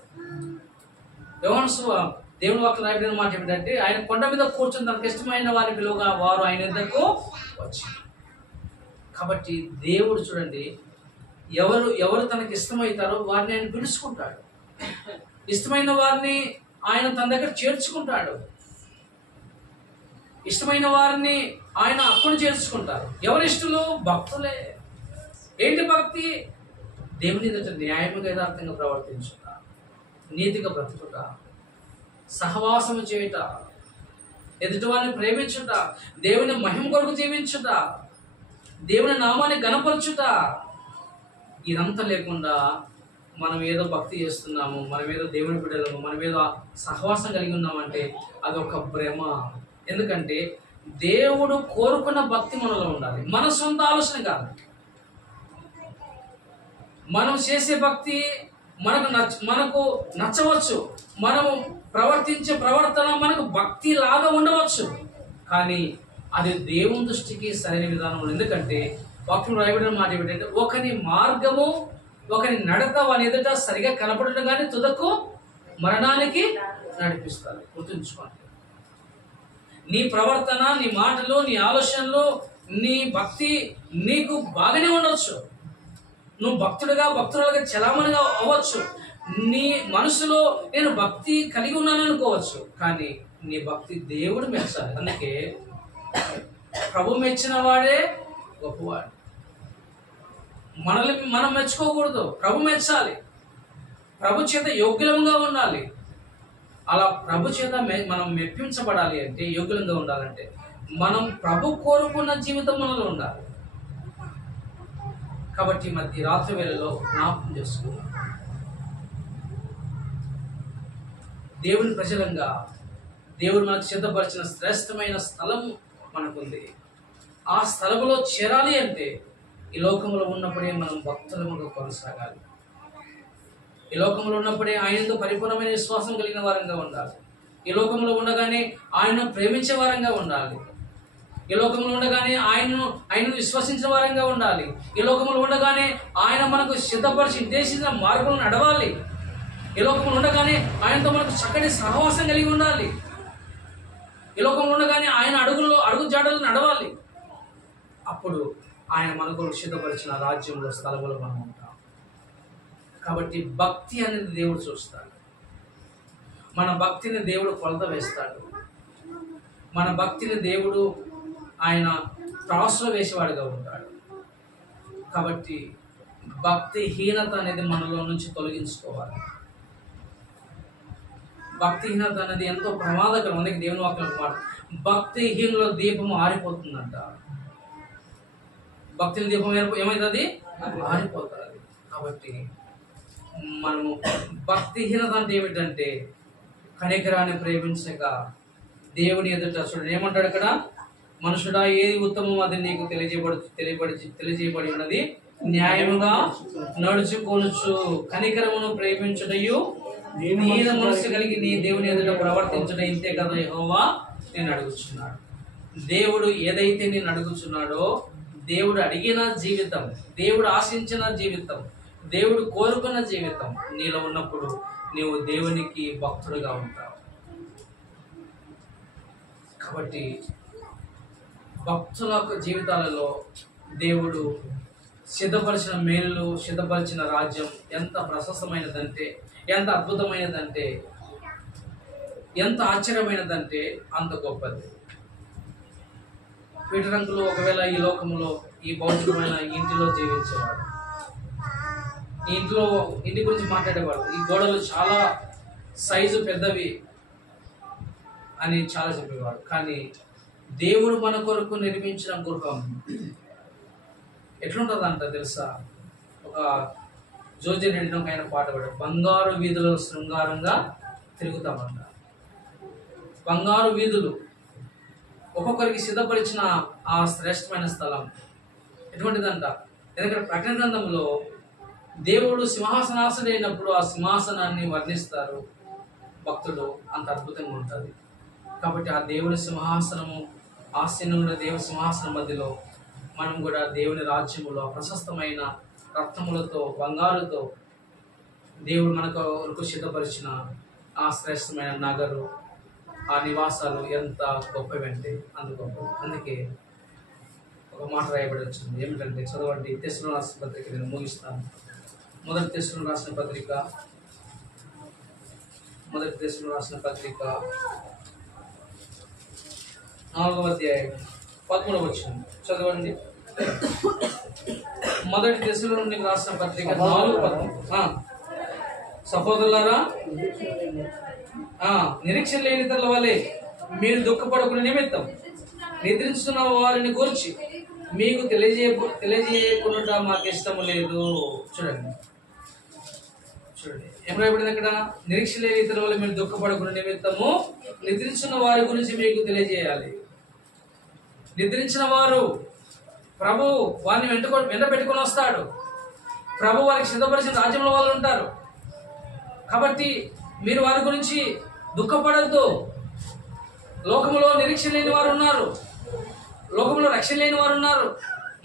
దేవుని వాక్యం రాయబడిన మాట ఏమిటంటే, ఆయన కొండ మీద కూర్చొని తనకు ఇష్టమైన వారి పిలువగా వారు ఆయన ఎద్దకు వచ్చి. కాబట్టి దేవుడు చూడండి, ఎవరు ఎవరు తనకి ఇష్టమవుతారో వారిని ఆయన పిలుచుకుంటాడు. ఇష్టమైన వారిని ఆయన తన దగ్గర చేర్చుకుంటాడు. ఇష్టమైన వారిని ఆయన అప్పుడు చేర్చుకుంటారు. ఎవరి ఇష్టలు? భక్తులే. ఏంటి భక్తి? దేవుని ఎదుట న్యాయముగా యథార్థంగా ప్రవర్తించుట, నీతిగా బ్రతుకుట, సహవాసము చేయుట, ఎదుటివారిని ప్రేమించుట, దేవుని మహిమ కొరకు జీవించుట, దేవుని నామాన్ని గణపరచుట. ఇదంతా లేకుండా మనం ఏదో భక్తి చేస్తున్నాము, మనం ఏదో దేవుని బిడ్డలము, మనం ఏదో సహవాసం కలిగి ఉన్నామంటే అదొక భ్రమ. ఎందుకంటే దేవుడు కోరుకున్న భక్తి మనలో ఉండాలి, మన సొంత ఆలోచన కాదు. మనం చేసే భక్తి మనకు నచ్చవచ్చు, మనము ప్రవర్తించే ప్రవర్తన మనకు భక్తి లాగా ఉండవచ్చు, కానీ అది దేవుని దృష్టికి సరైన విధానం. ఎందుకంటే వాక్యం రాయబడిన మాట ఏమిటంటే, ఒకని మార్గము ఒకని నడత వాని ఎదుట సరిగా కనపడడం కానీ తుదకు మరణానికి నడిపిస్తారు. గుర్తుంచుకోండి. నీ ప్రవర్తన, నీ మాటలు, నీ ఆలోచనలు, నీ భక్తి నీకు బాగానే ఉండవచ్చు. నువ్వు భక్తులుగా చలామణిగా అవ్వచ్చు. నీ మనసులో నేను భక్తి కలిగి ఉన్నాను అనుకోవచ్చు, కానీ నీ భక్తి దేవుడు మెచ్చాలి. అందుకే ప్రభు మెచ్చిన వాడే గొప్పవాడు. మనల్ని మనం మెచ్చుకోకూడదు, ప్రభు మెచ్చాలి. ప్రభు చేత యోగ్యులంగా ఉండాలి. అలా ప్రభు చేత మనం మెప్పించబడాలి అంటే, యోగ్యులంగా ఉండాలంటే మనం ప్రభు కోరుకున్న జీవితం మనలో ఉండాలి. కాబట్టి మధ్య రాత్రి వేళలో జ్ఞాపకం చేసుకున్నాం, దేవుని ప్రజలంగా దేవుడు మనకు సిద్ధపరిచిన శ్రేష్టమైన స్థలం మనకుంది. ఆ స్థలంలో చేరాలి అంటే ఈ లోకంలో ఉన్నప్పుడే మనం భక్తులముగా కొనసాగాలి. ఈ లోకంలో ఉన్నప్పుడే ఆయనతో పరిపూర్ణమైన విశ్వాసం కలిగిన వారంగా ఉండాలి. ఈ లోకంలో ఉండగానే ఆయనను ప్రేమించే వారంగా ఉండాలి. ఈ లోకంలో ఉండగానే ఆయనను విశ్వసించిన వారంగా ఉండాలి. ఈ లోకంలో ఉండగానే ఆయన మనకు సిద్ధపరిచి నిర్దేశించిన మార్గంలో నడవాలి. ఈ లోకంలో ఉండగానే ఆయనతో మనకు చక్కటి సహవాసం కలిగి ఉండాలి. ఈ లోకంలో ఉండగానే ఆయన అడుగు జాడలు నడవాలి. అప్పుడు ఆయన మనకు సిద్ధపరిచిన రాజ్యంలో స్థలంలో మనం ఉంటాం. కాబట్టి భక్తి అనేది దేవుడు చూస్తాడు. మన భక్తిని దేవుడు కొలత వేస్తాడు. మన భక్తిని దేవుడు ఆయన త్రాసులో వేసేవాడుగా ఉంటాడు. కాబట్టి భక్తిహీనత అనేది మనలో నుంచి తొలగించుకోవాలి. భక్తిహీనత అనేది ఎంతో ప్రమాదకరం. అందుకే దేవుని వాక్యం మాట, భక్తిహీనుల దీపం ఆరిపోతుందంట. భక్తుల దీపం ఏమవుతుంది? ఆరిపోతుంది. కాబట్టి మనము భక్తిహీనత అంటే ఏమిటంటే, కనికరాన్ని ప్రేమించక దేవుని ఎదుట చూడండి ఏమంటాడు అక్కడ, మనుషుడా ఏది ఉత్తమం అది నీకు తెలియజేయబడి ఉన్నది, న్యాయముగా నడుచుకొనుచు కనికరమును ప్రేమించుటయు దీన మనసు కలిగి నీ దేవుని ఎదుట ప్రవర్తించడం ఇంతే కదా యెహోవా నేను అడుగుచున్నాడు. దేవుడు ఏదైతే నేను అడుగుచున్నాడో, దేవుడు అడిగిన జీవితం, దేవుడు ఆశించిన జీవితం, దేవుడు కోరుకున్న జీవితం నీలో ఉన్నప్పుడు నీవు దేవునికి భక్తుడుగా ఉంటావు. కాబట్టి భక్తుల జీవితాలలో దేవుడు సిద్ధపరిచిన మేలు, సిద్ధపరిచిన రాజ్యం ఎంత ప్రశస్తమైనదంటే, ఎంత అద్భుతమైనదంటే, ఎంత ఆశ్చర్యమైనదంటే అంత గొప్పది. పీటరంకులు ఒకవేళ ఈ లోకంలో ఈ భౌతికమైన ఇంటిలో జీవించేవాడు, ఈ ఇంటి గురించి మాట్లాడేవాడు, ఈ గోడలు చాలా సైజు పెద్దవి అని చాలా చెప్పేవాడు. కానీ దేవుడు మన కొరకు నిర్మించిన గృహం ఎట్లుంటుందంట తెలుసా? ఒక జోజి నిండిన ఆయన పాట పాడాడు, బంగారు వీధులు శృంగారంగా తిరుగుతామంట. బంగారు వీధులు ఒక్కొక్కరికి సిద్ధపరిచిన ఆ శ్రేష్టమైన స్థలం ఎటువంటిదంట. ఎందుకంటే ప్రకటన గ్రంథంలో దేవుడు సింహాసనాసనైనప్పుడు ఆ సింహాసనాన్ని వర్ణిస్తారు భక్తుడు, అంత అద్భుతంగా ఉంటుంది. కాబట్టి ఆ దేవుని సింహాసనము, ఆసీనుల దేవుని సింహాసనం మధ్యలో మనం కూడా దేవుని రాజ్యములో ప్రశస్తమైన రత్నములతో, బంగారుతో దేవుడు మనకు సిద్ధపరిచిన ఆ శ్రేష్టమైన నగరు, ఆ నివాసాలు ఎంత గొప్పవంటే అంత గొప్ప. అందుకే ఒక మాట రాయబడి వచ్చింది. ఏమిటంటే చదవండి, తెస్సలోనికీయులకు రాసిన పత్రిక, నేను ముగిస్తాను. మొదటి తెస్సలోనికీయులకు రాసిన పత్రిక 4వ అధ్యాయం 13వ వచనం చదవండి. మొదటి తెస్సలోనికీయులకు రాసిన పత్రిక 4:13. సహోదరులారా, నిరీక్షణ లేని ఇతరుల వలె మీరు దుఃఖపడకునే నిమిత్తం నిద్రించుతున్న వారిని గురించి మీకు తెలియజేయకుండా మాకు ఇష్టము లేదు. చూడండి ఏం రాయబడింది అక్కడ? నిరీక్షణ లేని ఇతరుల వల్ల మీరు దుఃఖపడకునే నిమిత్తము నిద్రించిన వారి గురించి మీకు తెలియజేయాలి. నిద్రించిన వారు ప్రభు వారిని వెంట పెట్టుకొని వస్తాడు. ప్రభు వారికి సిద్ధపరిచిన రాజ్యంలో వాళ్ళు ఉంటారు. కాబట్టి మీరు వారి గురించి దుఃఖపడద్దు. లోకములో నిరీక్షణ లేని వారు ఉన్నారు, లోకంలో రక్షణ లేని వారు ఉన్నారు,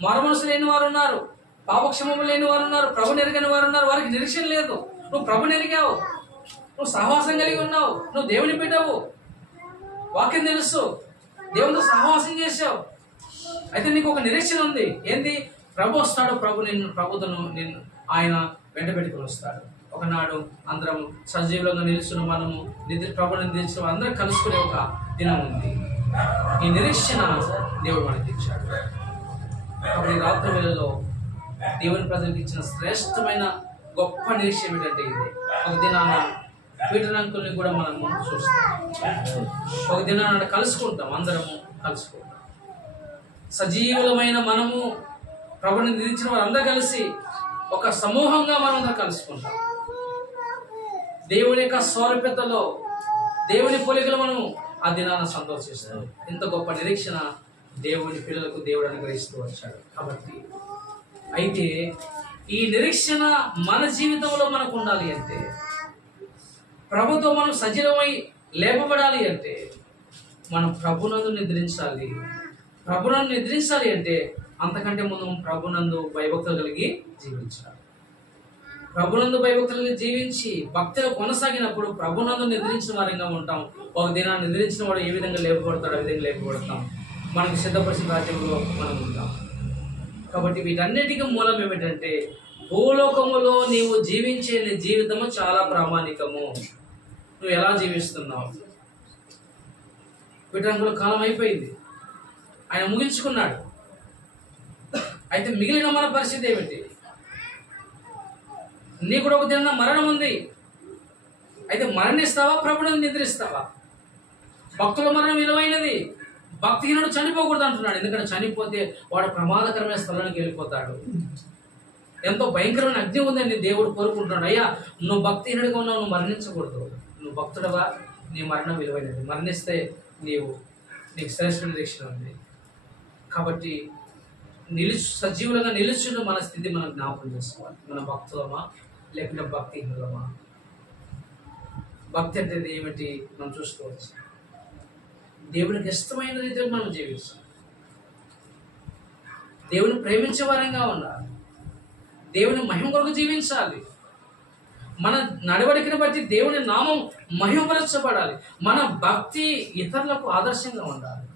మారుమనసు లేని వారు ఉన్నారు, పాపక్షమము లేని వారు ఉన్నారు, ప్రభు నెరగని వారు ఉన్నారు. వారికి నిరీక్షణ లేదు. నువ్వు ప్రభు నెరిగావు, నువ్వు సహవాసం కలిగి ఉన్నావు, నువ్వు దేవుని బిడ్డవు, వాక్యం తెలుసు, దేవునితో సహవాసం చేసావు, అయితే నీకు ఒక నిరీక్షణ ఉంది. ఏంది? ప్రభు వస్తాడు, ప్రభుత్వం నిన్ను ఆయన వెంట పెట్టుకుని వస్తాడు. ఒకనాడు అందరం సజీవులంగా నిలుచున్న మనము ప్రభుని నిలిచిన అందరం కలుసుకునే ఒక దినం ఉంది. ఈ నిరీక్షణ దేవుడు మనకి ఇచ్చాడు. కాబట్టి రాత్రి వేళలో దేవుని ప్రజలకు ఇచ్చిన శ్రేష్టమైన గొప్ప నిరీక్షణ ఏమిటంటే ఇది. ఒక దినాన పీటనంకుల్ని కూడా మనము చూస్తాం, ఒక దినాన కలుసుకుంటాం, అందరము కలుసుకుంటాం. సజీవులమైన మనము ప్రభుని నిలిచిన వారందరూ కలిసి ఒక సమూహంగా మనం కలుసుకుంటాం. దేవుని యొక్క స్వరూపతలో, దేవుని పోలికలు మనం ఆ దినాన సంతోషిస్తాం. ఇంత గొప్ప నిరీక్షణ దేవుని పిల్లలకు దేవుడు అనుగ్రహిస్తూ వచ్చాడు. కాబట్టి అయితే ఈ నిరీక్షణ మన జీవితంలో మనకు ఉండాలి అంటే, ప్రభుతో మనం సజీవమై లేపబడాలి అంటే, మనం ప్రభునందు నిద్రించాలి. ప్రభునందు నిద్రించాలి అంటే అంతకంటే ముందు ప్రభునందు భయభక్తులు కలిగి జీవించాలి. ప్రభునందు భయభక్తులు జీవించి భక్తిలో కొనసాగినప్పుడు ప్రభునందు నిద్రించిన వారంగా ఉంటాం. ఒక దినాన్ని నిద్రించిన వాడు ఏ విధంగా లేపబడతాడు, ఆ విధంగా లేపబడతాం. మనకు సిద్ధపరిచిన రాజ్యంలో మనం ఉంటాం. కాబట్టి వీటన్నిటికీ మూలం ఏమిటంటే, భూలోకములో నీవు జీవించే నీ జీవితము చాలా ప్రామాణికము. నువ్వు ఎలా జీవిస్తున్నావు? వీటంలో కాలం అయిపోయింది, ఆయన ముగించుకున్నాడు. అయితే మిగిలిన మన పరిస్థితి ఏమిటి? నీ కూడా ఒక దిన మరణం ఉంది. అయితే మరణిస్తావా, ప్రభుని నిద్రిస్తావా? భక్తుల మరణం విలువైనది. భక్తిహీనుడు చనిపోకూడదు అంటున్నాడు. ఎందుకంటే చనిపోతే వాడు ప్రమాదకరమైన స్థలానికి వెళ్ళిపోతాడు. ఎంతో భయంకరమైన అగ్ని ఉందని దేవుడు కోరుకుంటున్నాడు. అయ్యా, నువ్వు భక్తిహీనుడిగా ఉన్నావు, నువ్వు మరణించకూడదు. నువ్వు భక్తుడవా, నీ మరణం విలువైనది. మరణిస్తే నీకు శ్రేష్ఠ నిరీక్షణ ఉంది. కాబట్టి సజీవులుగా నిలుచున్న మన స్థితి మనం జ్ఞాపకం చేసుకోవాలి. మన భక్తులమా లేకుంటే భక్తిహీనులమా? భక్తి అంటే ఏమిటి మనం చూసుకోవచ్చు. దేవునికి ఇష్టమైన రీతిలో మనం జీవిస్తాం. దేవుని ప్రేమించే వారంగా ఉండాలి. దేవుని మహిమ కొరకు జీవించాలి. మన నడవడికను బట్టి దేవుని నామం మహిమపరచబడాలి. మన భక్తి ఇతరులకు ఆదర్శంగా ఉండాలి.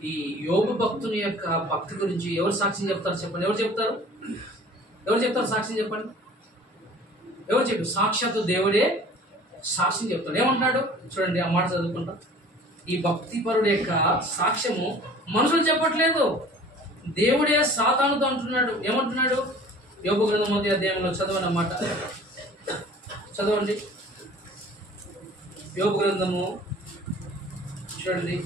ఈ యోబు భక్తుని యొక్క భక్తి గురించి ఎవరు సాక్ష్యం చెప్తారు చెప్పండి? ఎవరు చెప్తారు సాక్ష్యం చెప్పండి? ఎవరు చెప్పారు? సాక్షాత్తు దేవుడే సాక్ష్యం చెప్తాడు. ఏమంటాడు చూడండి, ఆ మాట చదువుకుంటా. ఈ భక్తిపరుడు యొక్క సాక్ష్యము మనుషులు చెప్పట్లేదు, దేవుడే సాతానుతో అంటున్నాడు. ఏమంటున్నాడు? యోబు గ్రంథం 1వ అధ్యాయంలో చదవని మాట చదవండి. యోబు గ్రంథము చూడండి,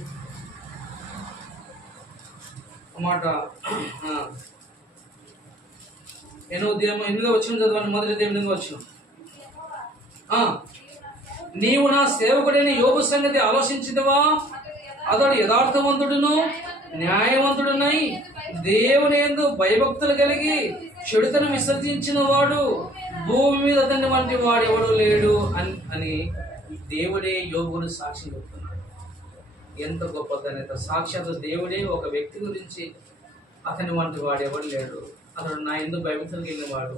మాట 8వ వచనం చదవండి. మొదటి 8వ వచనం. నీవు నా సేవకుడైన యోబు సంగతి ఆలోచించినవా? అతడు యథార్థవంతుడును న్యాయవంతుడునై దేవుని యందు భయభక్తులు కలిగి చెడుతను విసర్జించిన వాడు భూమి మీద అతని వంటి వాడు ఎవడు లేడు అని దేవుడే యోబు గురించి సాక్ష్యం చెప్తున్నాడు. ఎంత గొప్ప ధన్యత! సాక్షాత్తు దేవుడే ఒక వ్యక్తి గురించి అతని వంటి వాడు ఎవడు లేడు, అతడు నా యందు భయభక్తులు కలిగిన వాడు,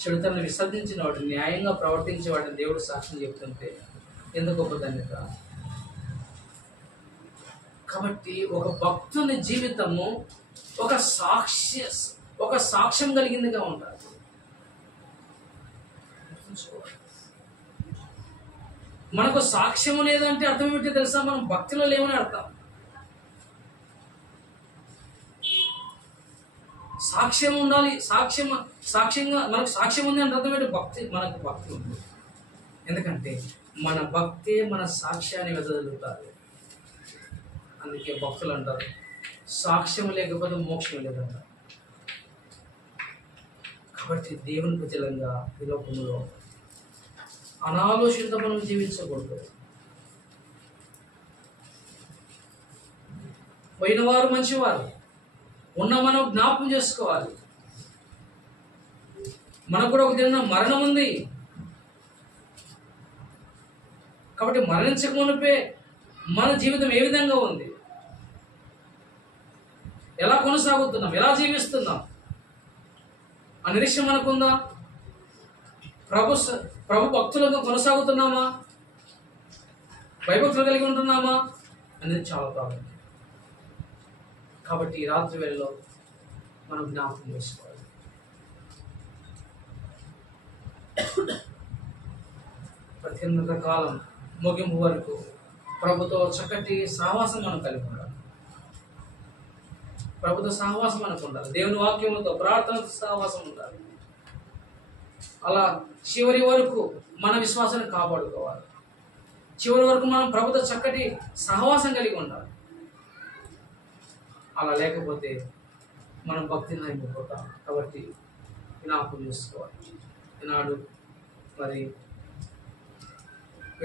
చెడుతను విసర్జించిన వాడు, న్యాయంగా ప్రవర్తించేవాడిని దేవుడు సాక్ష్యం చెప్తుంటే ఎంత గొప్ప ధన్యత! కాబట్టి ఒక భక్తుని జీవితము ఒక సాక్ష్యం కలిగిందిగా ఉండాలి. మనకు సాక్ష్యము లేదంటే అర్థం ఏమిటో తెలుసా? మనం భక్తిలో లేవని అర్థం. సాక్ష్యం ఉండాలి. సాక్ష్యంగా మనకు సాక్ష్యం ఉంది అంటే అర్థం ఏంటి? మనకు భక్తి ఉంది. ఎందుకంటే మన భక్తి మన సాక్ష్యాన్ని వెదజల్లుతారు. అందుకే భక్తులు అంటారు, సాక్ష్యం లేకపోతే మోక్షం లేదంటారు. కాబట్టి దేవుని ప్రజలంగా ఈ లోకంలో అనాలోచిత మనం జీవించకూడదు. పోయినవారు మంచివారు, ఉన్న మనం జ్ఞాపకం చేసుకోవాలి. మనకు కూడా ఒక దిన మరణం ఉంది. కాబట్టి మరణించక మునిపే మన జీవితం ఏ విధంగా ఉంది, ఎలా కొనసాగుతున్నాం, ఎలా జీవిస్తున్నాం ఆ నిరీక్షణ మనకుందా? ప్రభు భక్తులుగా కొనసాగుతున్నామా? భయభక్తులు కలిగి ఉంటున్నామా అనేది చాలా ప్రాబ్లం. కాబట్టి ఈ రాత్రి వేళలో మనం జ్ఞాపకం చేసుకోవాలి. ప్రత్యేక కాలం ముగింపు వరకు ప్రభుతో చక్కటి సహవాసం మనం కలిగి ఉండాలి. ప్రభుతో సహవాసం మనకు ఉండాలి. దేవుని వాక్యములతో ప్రార్థనతో సహవాసం ఉండాలి. అలా చివరి వరకు మన విశ్వాసాన్ని కాపాడుకోవాలి. చివరి వరకు మనం ప్రభుతో చక్కటి సహవాసం కలిగి ఉండాలి. అలా లేకపోతే మనం భక్తిని అయిపోతాం. కాబట్టి జ్ఞాపకం చేసుకోవాలి. ఈనాడు మరి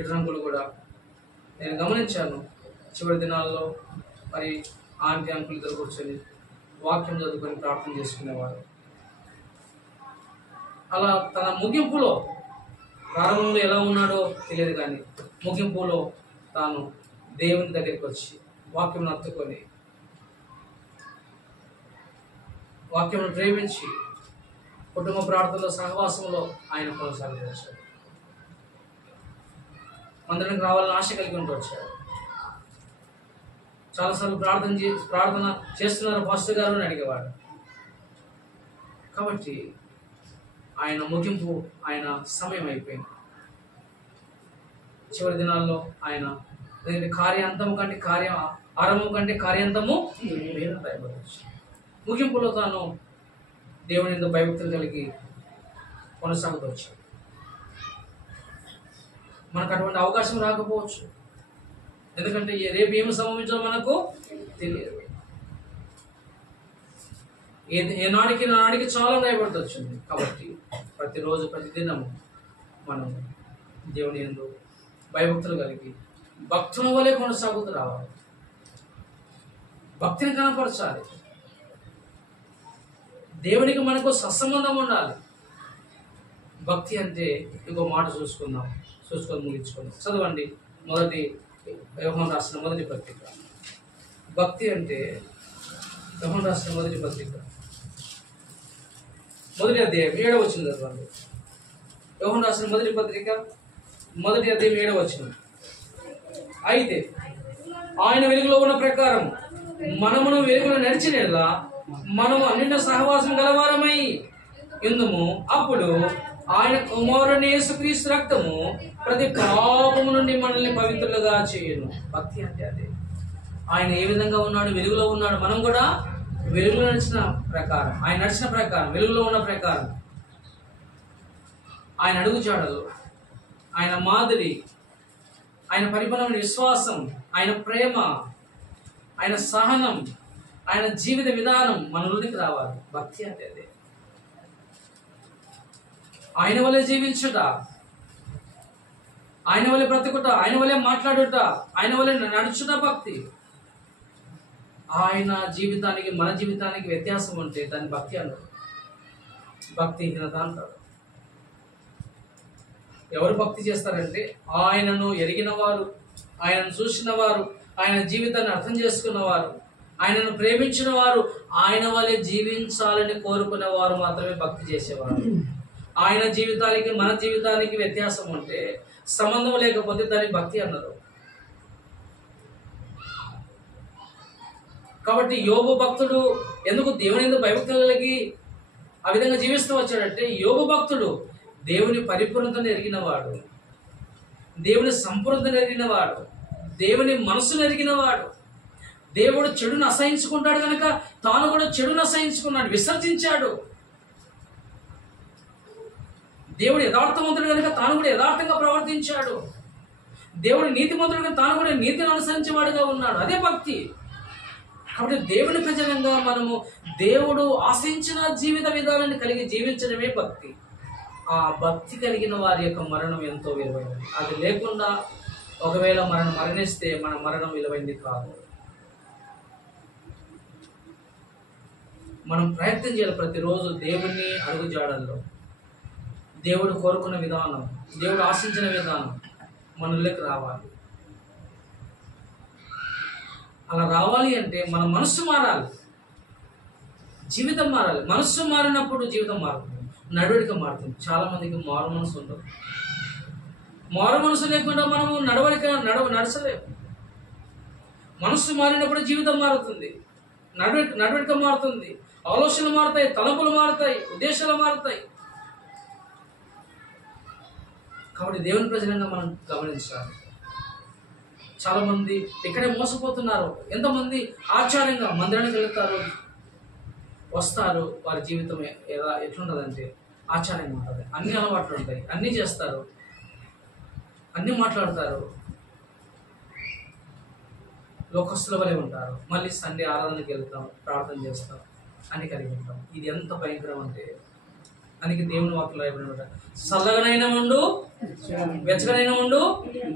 ఇతరులు కూడా నేను గమనించాను, చివరి దినాల్లో మరి ఆంటీ అంకుల్ ఇద్దరు కూర్చొని వాక్యం చదువుకొని ప్రార్థన చేసుకునేవారు. అలా తన ముగింపులో, ప్రారంభంలో ఎలా ఉన్నాడో తెలియదు కానీ ముగింపులో తాను దేవుని దగ్గరికి వచ్చి వాక్యం అత్తుకొని వాక్యం ప్రేమించి కుటుంబ ప్రార్థనలో సహవాసంలో ఆయన కొనసాగించాడు. మందిరానికి రావాలని ఆశ కలిగి ఉంటూ వచ్చాడు. చాలాసార్లు ప్రార్థన చేస్తున్నారు పాస్టర్ గారు అని అడిగేవాడు. కాబట్టి ఆయన ముగింపు, ఆయన సమయం అయిపోయింది. చివరి దినాల్లో ఆయన కార్యాంతము కంటే ఆరంభం కంటే కార్యాంతము వేరు భయపడవచ్చు. ముగింపులో తాను దేవుని ఎందు భయభక్తులు కలిగి కొనసాగుతూ వచ్చాడు. మనకు అటువంటి అవకాశం రాకపోవచ్చు. ఎందుకంటే రేపు ఏమి సంభవించో మనకు తెలియదు. నాడికి చాలా భయపడుతూ వచ్చింది. కాబట్టి ప్రతిరోజు ప్రతిదినము మనం దేవుని యందు భయభక్తులు కలిగి భక్తుల వలె కొనసాగుతూ రావాలి. భక్తిని కనపరచాలి. దేవునికి మనకు సత్సంబంధం ఉండాలి. భక్తి అంటే ఇంకో మాట చూసుకొని ముగించుకుందాం. చదవండి మొదటి యోహాను రాసిన మొదటి పత్రిక. భక్తి అంటే యోహాను రాసిన మొదటి పత్రిక మొదటి అధ్యాయం 7వ వచనం చదవండి. యోహాను రాసిన మొదటి పత్రిక మొదటి అధ్యాయం 7వ వచనం. అయితే ఆయన వెలుగులో ఉన్న ప్రకారం మనమును వెలుగులో నడిచినలా మనము అన్నింటి సహవాసం గలవారమై ఎందుము. అప్పుడు ఆయన కుమారుని యేసుక్రీస్తు రక్తము ప్రతి పాపము నుండి మనల్ని పవిత్రులుగా చేయను. భక్తి అంటే అదే. ఆయన ఏ విధంగా ఉన్నాడు? వెలుగులో ఉన్నాడు. మనం కూడా వెలుగులో నడిచిన ప్రకారం, ఆయన నడిచిన ప్రకారం, వెలుగులో ఉన్న ప్రకారం, ఆయన అడుగుజాడలు, ఆయన మాదిరి, ఆయన పరిపూర్ణమైన విశ్వాసం, ఆయన ప్రేమ, ఆయన సహనం, ఆయన జీవిత విధానం మనలోనికి రావాలి. భక్తి అంటే అదే. ఆయన వల్లే జీవించుట, ఆయన వల్లే బ్రతుకుట, ఆయన వల్లే మాట్లాడుట, ఆయన వల్లే నడుచుట భక్తి. ఆయన జీవితానికి మన జీవితానికి వ్యత్యాసం ఉంటే దాన్ని భక్తి అంటారు. భక్తిహీనత అంటారు. ఎవరు భక్తి చేస్తారంటే ఆయనను ఎరిగిన వారు, ఆయనను చూసిన వారు, ఆయన జీవితాన్ని అర్థం చేసుకున్న వారు, ఆయనను ప్రేమించిన వారు, ఆయన వల్లే జీవించాలని కోరుకునే వారు మాత్రమే భక్తి చేసేవారు. ఆయన జీవితానికి మన జీవితానికి వ్యత్యాసం ఉంటే, సంబంధం లేకపోతే దాన్ని భక్తి అన్నారు. కాబట్టి యోబు భక్తుడు ఎందుకు దేవుని ఎందుకు భయభక్తులు కలిగి ఆ విధంగా జీవిస్తూ వచ్చాడంటే, యోబు భక్తుడు దేవుని పరిపూర్ణతను ఎరిగినవాడు, దేవుని సంపూర్ణతను ఎరిగినవాడు, దేవుని మనసును ఎరిగినవాడు. దేవుడు చెడును అసహించుకుంటాడు కనుక తాను కూడా చెడును అసహించుకున్నాడు, విసర్జించాడు. దేవుడు యథార్థవంతుడు కనుక తాను కూడా యథార్థంగా ప్రవర్తించాడు. దేవుడు నీతిమంతుడు కనుక తాను కూడా నీతిని అనుసరించేవాడుగా ఉన్నాడు. అదే భక్తి. కాబట్టి దేవుని ప్రజలంగా మనము దేవుడు ఆశించిన జీవిత విధానాన్ని కలిగి జీవించడమే భక్తి. ఆ భక్తి కలిగిన వారి యొక్క మరణం ఎంతో విలువైనది. అది లేకుండా ఒకవేళ మరణిస్తే మన మరణం విలువైంది కాదు. మనం ప్రయత్నం చేయాలి ప్రతిరోజు దేవుని అడుగుజాడల్లో. దేవుడు కోరుకున్న విధానం, దేవుడు ఆశించిన విధానం మనలోకి రావాలి. అలా రావాలి అంటే మన మనస్సు మారాలి, జీవితం మారాలి. మనస్సు మారినప్పుడు జీవితం మారుతుంది, నడవడిక మారుతుంది. చాలా మందికి మారు మనసు ఉండదు. మారు మనసు లేకుండా మనము నడచలేము. మనస్సు మారినప్పుడు జీవితం మారుతుంది, నడవడిక మారుతుంది, ఆలోచనలు మారుతాయి, తలంపులు మారుతాయి, ఉద్దేశాలు మారుతాయి. కాబట్టి దేవుని ప్రజలంగా మనం గమనించాలి. చాలా మంది ఇక్కడే మోసపోతున్నారు. ఎంతమంది ఆచారంగా మందిరానికి వెళ్తారు, వస్తారు, వారి జీవితం ఎట్లుంటుందంటే ఆచారంగా ఉంటుంది. అన్ని అలవాట్లు ఉంటాయి, అన్నీ చేస్తారు, అన్నీ మాట్లాడతారు, లోకస్తుల వలె ఉంటారు. మళ్ళీ సండే ఆరాధనకి వెళ్తాం, ప్రార్థన చేస్తాం, అన్ని కలిగి ఉంటాం. ఇది ఎంత భయంకరం అంటే, అందుకే దేవుని వాక్యంలో ఏమన్నా, చల్లగానైనా ఉండు, వెచ్చగానైనా ఉండు,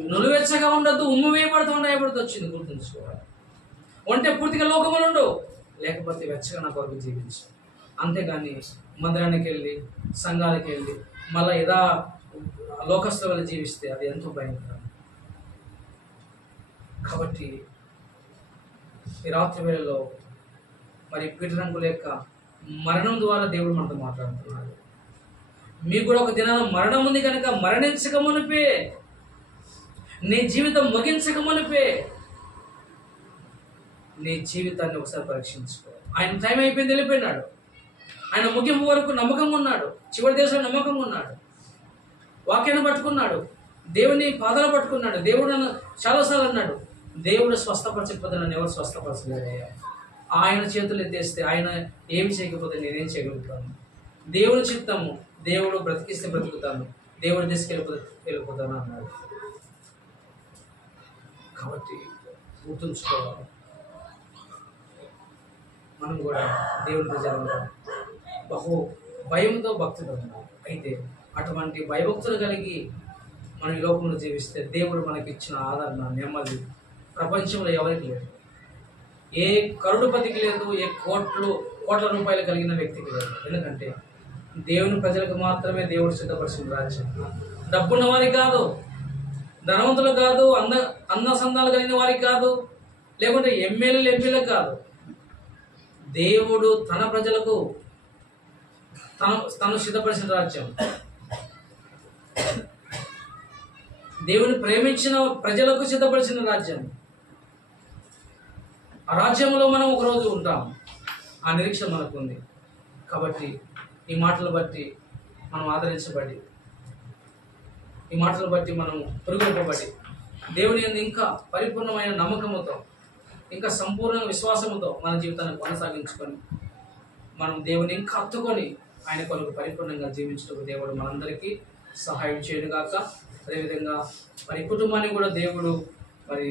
నులువెచ్చగా ఉండద్దు, ఉమ్ము వేయబడుతూ ఉండబడుతూ వచ్చింది. గుర్తుంచుకోవాలి. ఒంటే పూర్తిగా లోకములు ఉండు, లేకపోతే వెచ్చగా నా కొరకు జీవించు. అంతేగాని మందిరానికి వెళ్ళి, సంఘాలకు వెళ్ళి, మళ్ళీ లోకస్తుల వల్ల జీవిస్తే అది ఎంతో భయంకరం. కాబట్టి ఈ రాత్రి వేళలో మరి పీఠరంకు లేక మరణం ద్వారా దేవుడు మనతో మాట్లాడుతున్నాడు. మీకు కూడా ఒక దినాన మరణం ఉంది కనుక మరణించక మునిపే, నీ జీవితం ముగించక మునిపే నీ జీవితాన్ని ఒకసారి పరీక్షించుకో. ఆయన టైం అయిపోయింది, వెళ్ళిపోయినాడు. ఆయన ముగింపు వరకు నమ్మకంగా ఉన్నాడు, చివరి దేశంలో నమ్మకంగా ఉన్నాడు, వాక్యాన్ని పట్టుకున్నాడు, దేవుని పాదాలు పట్టుకున్నాడు. దేవుడు నన్ను చాలాసార్లు అన్నాడు, దేవుడు స్వస్థపరచకపోతే నన్ను ఎవరు స్వస్థపరచలేదయ్యా. ఆయన చేతులు ఎత్తేస్తే, ఆయన ఏమి చేయకపోతే నేనేం చేయగలుగుతాను. దేవుని చిత్తము, దేవుడు బ్రతికిస్తే బ్రతుకుతాను, దేవుడు తీసుకెళ్ళిపోతాను అన్నాడు. కాబట్టి గుర్తుంచుకోవాలి, మనం కూడా దేవుని ప్రజలంగా బహు భయంతో భక్తులు ఉన్నాం. అయితే అటువంటి భయభక్తులు కలిగి మనం ఈ లోకంలో జీవిస్తే దేవుడు మనకి ఇచ్చిన ఆదరణ, నెమ్మది ప్రపంచంలో ఎవరికి లేదు. ఏ కరుడుపతికి లేదు, ఏ కోట్ల రూపాయలు కలిగిన వ్యక్తికి లేదు. ఎందుకంటే దేవుని ప్రజలకు మాత్రమే దేవుడు సిద్ధపరిచిన రాజ్యం. డబ్బున్న వారికి కాదు, ధనవంతులు కాదు, సందాలు కలిగిన వారికి కాదు, లేకుంటే ఎమ్మెల్యేలు ఎంపీలకు కాదు. దేవుడు తన ప్రజలకు తను సిద్ధపరిచిన రాజ్యం. దేవుని ప్రేమించిన ప్రజలకు సిద్ధపరిచిన రాజ్యం. ఆ రాజ్యంలో మనం ఒకరోజు ఉంటాం. ఆ నిరీక్షణ మనకు ఉంది. కాబట్టి ఈ మాటలు బట్టి మనం ఆదరించబడి, ఈ మాటలు బట్టి మనం పురుగొల్పబడి, దేవుని యందు ఇంకా పరిపూర్ణమైన నమ్మకముతో, ఇంకా సంపూర్ణ విశ్వాసముతో మన జీవితాన్ని కొనసాగించుకొని, మనం దేవుని ఇంకా హత్తుకొని ఆయన కొరకు పరిపూర్ణంగా జీవించడానికి దేవుడు మనందరికీ సహాయం చేయడుగాక. అదేవిధంగా మరి కుటుంబాన్ని కూడా దేవుడు మరి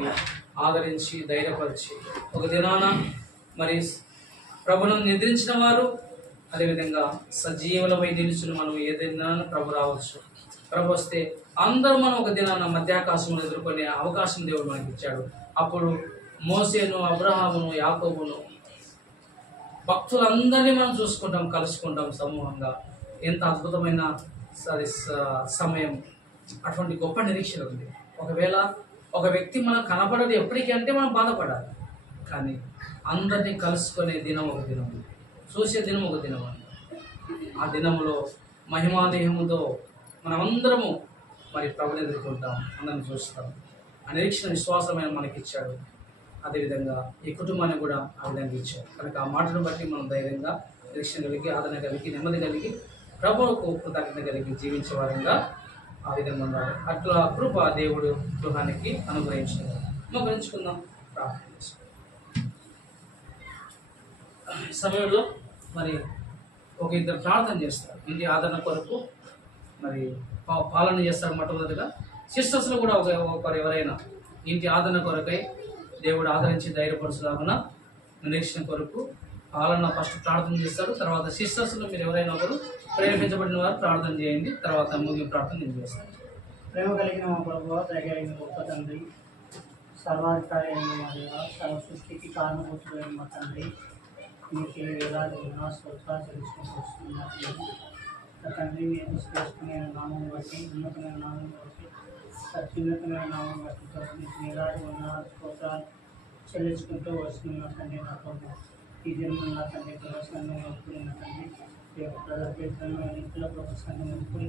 ఆదరించి ధైర్యపరిచి, ఒక దినాన మరి ప్రభువును నిద్రించిన వారు, అదేవిధంగా సజీవులపై నిలుచుని మనం ఏదైనా ప్రభు రావచ్చు. ప్రభు వస్తే అందరూ మనం ఒక దినాన మధ్యాకాశంలో ఎదుర్కొనే అవకాశం దేవుడు మనకి ఇచ్చాడు. అప్పుడు మోసేను, అబ్రహామును, యాకోబును, భక్తులందరినీ మనం చూసుకుంటాం, కలుసుకుంటాం సమూహంగా. ఎంత అద్భుతమైన సమయం, అటువంటి గొప్ప నిరీక్షణ ఉంది. ఒకవేళ ఒక వ్యక్తి మనం కనపడదు ఎప్పటికీ అంటే మనం బాధపడాలి. కానీ అందరినీ కలుసుకునే దినం ఒక దినం, చూసే దినం ఒక దినం. ఆ దినంలో మహిమాదేహముతో మనమందరము మరి ప్రభుని ఎదుర్కొంటాం, అందరిని చూస్తాం. ఆ నిరీక్షణ విశ్వాసమైన మనకిచ్చాడు. అదేవిధంగా ఈ కుటుంబాన్ని కూడా ఆ విధంగా ఇచ్చారు. కనుక ఆ మాటను బట్టి మనం ధైర్యంగా, నిరీక్షణ కలిగి, ఆదరణ కలిగి, నెమ్మది కలిగి, ప్రభువుకు కృతజ్ఞత కలిగి జీవించే వారంగా ఆ విధంగా ఉండాలి. అట్లా కృప దేవుడు గృహానికి అనుగ్రహించారు. గురించుకుందాం, ప్రార్థన చేసుకుందాం. సమయంలో మరి ఒక ఇద్దరు ప్రార్థన చేస్తారు ఇంటి ఆదరణ కొరకు, మరి పాలన చేస్తారు. మొట్టమొదటిగా సిస్టర్స్లో కూడా ఒకరు ఎవరైనా ఇంటి ఆదరణ కొరకై దేవుడు ఆదరించి ధైర్యపరచులాగున నిరీక్షణ కొరకు పాలన ఫస్ట్ ప్రార్థన చేస్తారు. తర్వాత సిస్టర్స్లో మీరు ఎవరైనా ఒకరు ప్రేరేపించబడిన వారు ప్రార్థన చేయండి. తర్వాత ముగింపు ప్రార్థన నేను చేస్తాను. ప్రేమ కలిగిన మా ప్రభువా, దయగలిగిన గొప్ప తండ్రి, సర్వాధికారి అయిన మా దేవ, సర్వ సృష్టికి కారణభూతులైన మా తండ్రి, మీకు వేలాది స్తోత్రాలు తెలుసుకుంటూ వస్తున్నారు. తండ్రి, మీరు శ్రేష్టమైన నామం బట్టి, ఉన్నతమైన నామం బట్టి, అత్యున్నతమైన నామం బట్టి మీకు వేలాది స్తోత్రాలు చెల్లించుకుంటూ వస్తున్నా తండ్రి. నా ప్రభు ఈ జన్మ నా తండ్రి ప్రదర్శనలో ఒప్పుకున్న తండ్రి, ఇంట్లో ప్రదర్శన ఒప్పుకుని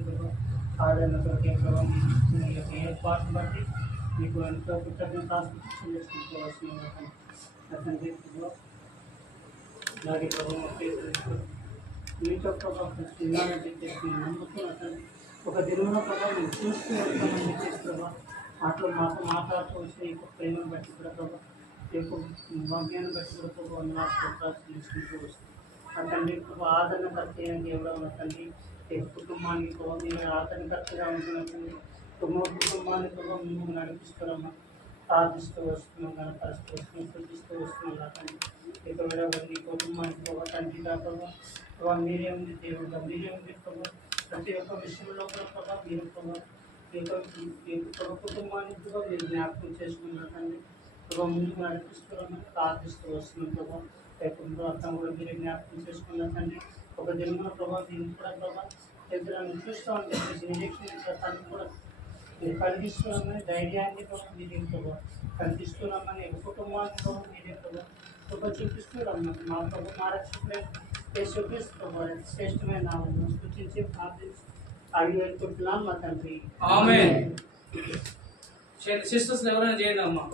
ఆదరణతో మీ యొక్క ఏర్పాటు బట్టి మీకు ఎంతో కృతజ్ఞతాస్తుతి చెల్లించుకుంటూ వస్తున్నా తండ్రి. అలాగే ప్రభావం మీతో ప్రభావం చిన్నారంటే చేసి నమ్ముతున్న తండ్రి, ఒక దినంలో ప్రభావం మేము చూస్తూ వెళ్తామని చెప్పేసి ప్రభావ మాటలు మాతో మాట్లాడుతూ వచ్చిన ఈ యొక్క ప్రేమను బట్టి కూడా ప్రభావ, ఈ యొక్క భాగ్యాన్ని బట్టి కూడా ప్రభావ నా స్తోత్రాలు చెల్లించుకుంటూ వస్తుంది. తండ్రి ప్రభావ ఆదరణకర్త ఏంటి ఎవరో ఉన్న తండ్రి, ఈ కుటుంబానికి ప్రభావ మీరు ఆదరణకర్తగా ఉంటున్న తండ్రి, కుటుంబాన్ని ప్రభావ మేము నడిపిస్తున్నామా, ప్రార్థిస్తూ వస్తున్నాం, కనపరుస్తూ వస్తున్నాం, సూచిస్తూ వస్తున్నాం తండ్రి. ఇక్కడ నీ కుటుంబానికి ప్రభావ తండ్రిగా ప్రభావ మీరే ఉంది, దేవుడుగా మీరే ఉంది ప్రభావ. ప్రతి ఒక్క విషయంలో కూడా ప్రభావ మీరు ప్రభావ ఈ యొక్క కుటుంబాన్ని కూడా మీరు జ్ఞాపకం చేసుకున్నారు తండ్రి. ప్రభావ ముందుకు నడిపిస్తున్నామని ప్రార్థిస్తూ వస్తున్నాం ప్రభావ. రేపు అర్థం కూడా మీరు జ్ఞాపకం చేసుకున్నారు తండ్రి. ఒక జన్మల ప్రభావ దీన్ని కూడా ప్రభావ ఎదురు చూస్తామని చెప్పేసి నిరీక్షణ తను కూడా మీరు కలిగిస్తున్నామని ధైర్యాన్ని కూడా మీరు ప్రభావ కనిపిస్తున్నామని ఒక కుటుంబాన్ని కూడా మీరే ప్రభావ ప్రభావ చూపిస్తున్నాం. మా ప్రభు మా రక్షకులే యేసుక్రీస్తు ప్రభావ శ్రేష్టమైన నామమున స్తుతించి ప్రార్థించి అడిగి వెళ్తున్నాం మా తండ్రి. ఆమేన్. సిస్టర్స్ ఎవరైనా చేయండి అమ్మా.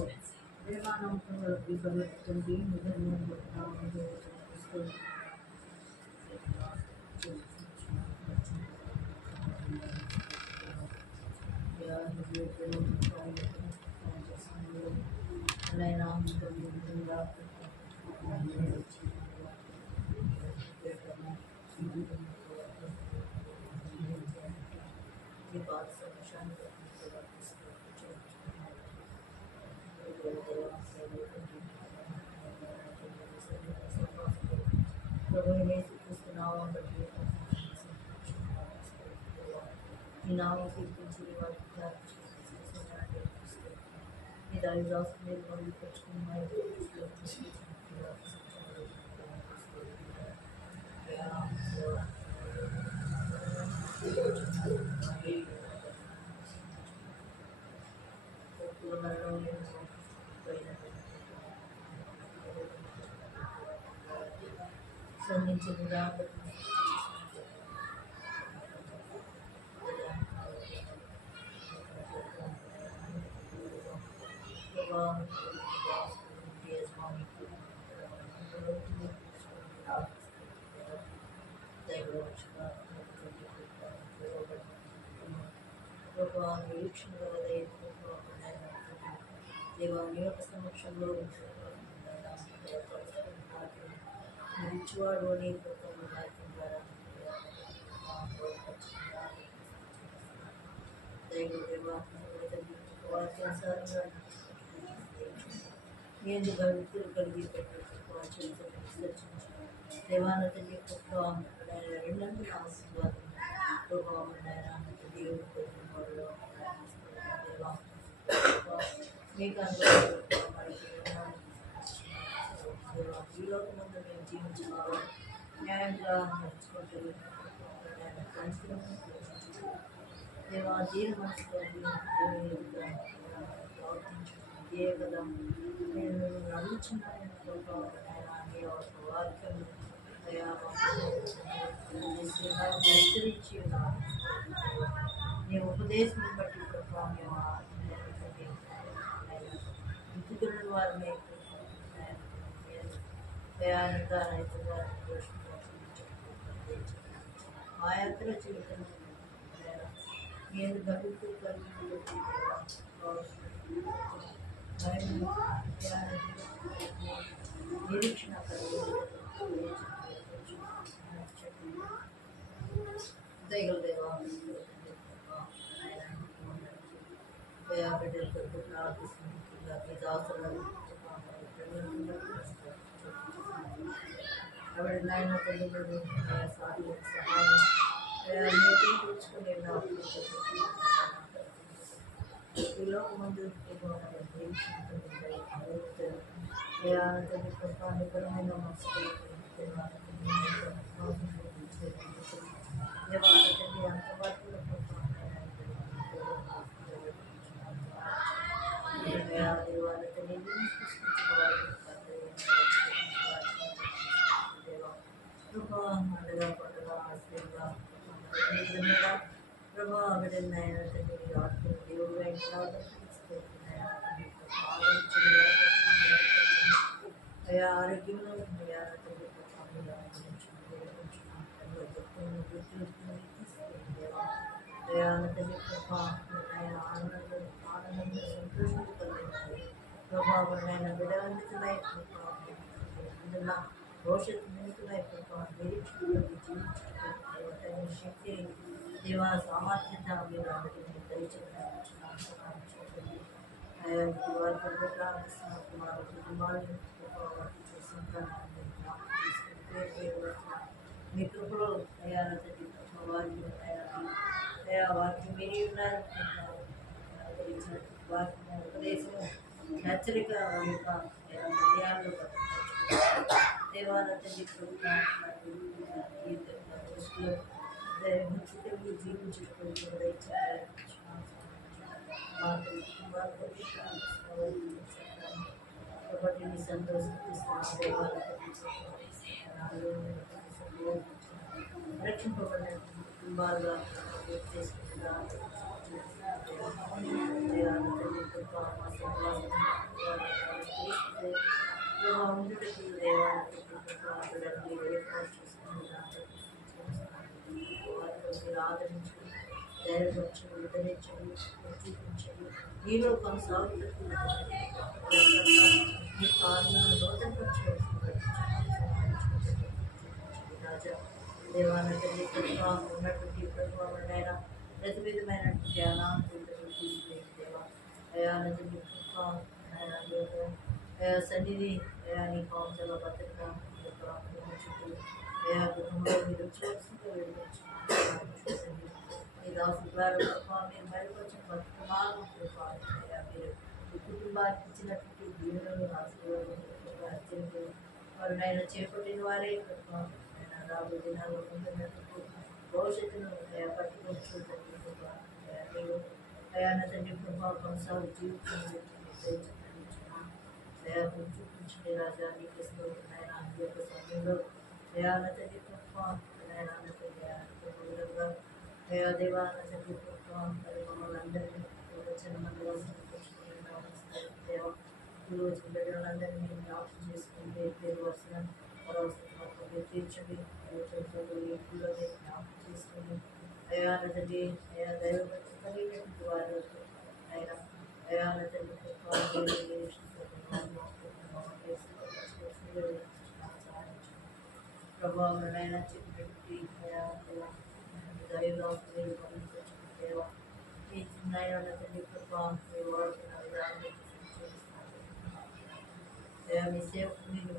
దేవాని యొక్క సమక్షంలో నిలిచివాడు అని వాక్యానుసారంగా నేను భక్తులు కలిగి దేవాన్ని తల్లి రెండంటే ఆశీర్వాదం ప్రభావం దేవుడు మీకు ఈ లోకమందు మేము జీవించుకోవాలి, న్యాయంగా నడుచుకుంటూ దేవా దీని మనసులో ప్రవర్తించే కదా నేను నడుచున్నాను వాక్యం హెచ్చరించి ఉన్నాను. నీ ఉపదేశం బట్టి ప్రభావం మేము ఇంటికి వారిని ప్రయాణంగా రైతుగా మా యాత్ర జీవితంలో నేను గడుపు కలిగి నిరీక్షణ దైవ దేవా బిడ్డల కొరకు ప్రార్థిస్తున్నా మీ దాసులను ఆవిడ నాయన తల్లిదండ్రులు సాధ్యం సహాయం నేర్చుకునే ఈ లోకమందు నిపుణమైన మనసు అంతవరకు అండగా పండుగ ఆశ్రయంగా ప్రభా విడన్నాయన తండ్రి ఆత్మ దేవుడు అయా ఆరోగ్యంలో అయా తండ్రి ఆనందంగా సంతోషం కలిగింది ప్రభావం విడవంతులై అందులో భవిష్యత్తు నిమితులై నిరీక్షణ జీవించడం శక్తి దేవా సామర్థ్యత మీరు అందరినీ వారి ప్రార్థిస్తున్న కుమారు కుటుంబాలను మీ కృపలో అయా వారిని అయా వారికి మీరు ఉన్నారు వారికి ఉపదేశం హెచ్చరిక వారి యొక్క హృదయాల్లో దేవాలయ దృష్టిలో దైవభక్తితో జీవించడానికి కాబట్టి మీ సంతోషిస్తున్నాను రక్షింపబడిన కుటుంబాలుగా ఆదరించండి ధైర్యపరచండి విధరించండి చూపించండి నీలో కొనసాగుతుంది మీ కార్యాలను నూతనపరచవలసింది రాజా దేవాలయ ఉన్నటువంటి ప్రభుత్వం ప్రతి విధమైన జ్ఞానాన్ని తీసుకుని దేవా అయానది సన్నిధి నీ కాంసలో భద్రత చుట్టూ కుటుంబంలో మీరు చూసిందో మీ దాసు ద్వారా మీరు బయటకొచ్చిన వర్తమానం మీరు ఈ కుటుంబానికి ఇచ్చినటువంటి దీవులను ఆశీర్వాదం వారు ఆయన చేపట్టిన వారే రాబోయే దినాల్లో పొందినటువంటి భవిష్యత్తును పట్టుకొని చూడండి మీరు ప్రయాణ తండ్రి కృపా కొనసాగు జీవితంలో చూపించండి రాజా నీకు ఆయన ఈ యొక్క సమయంలో ప్రయాణ తండ్రి కృపా విధంగా దేవాన తండ్రి కృపా మమ్మల్ని అందరినీ వచ్చిన మందిలో దేవ ఈరోజు బిడ్డలందరినీ జ్ఞాపకం చేసుకుంటే పేరు వస్తున్నాను తీర్చండి ఇంట్లో జ్ఞాపకం చేసుకుని అయా తండ్రి అయా దైవభక్తి కలిగినటువంటి వారు ఆయన అయా తండ్రి ప్రభావం ఆయన చెప్పినటువంటి దైవ దేవ ఈ నాయన తండ్రి ప్రభావం వాడుతున్న విధానం మీ సేవకు మీరు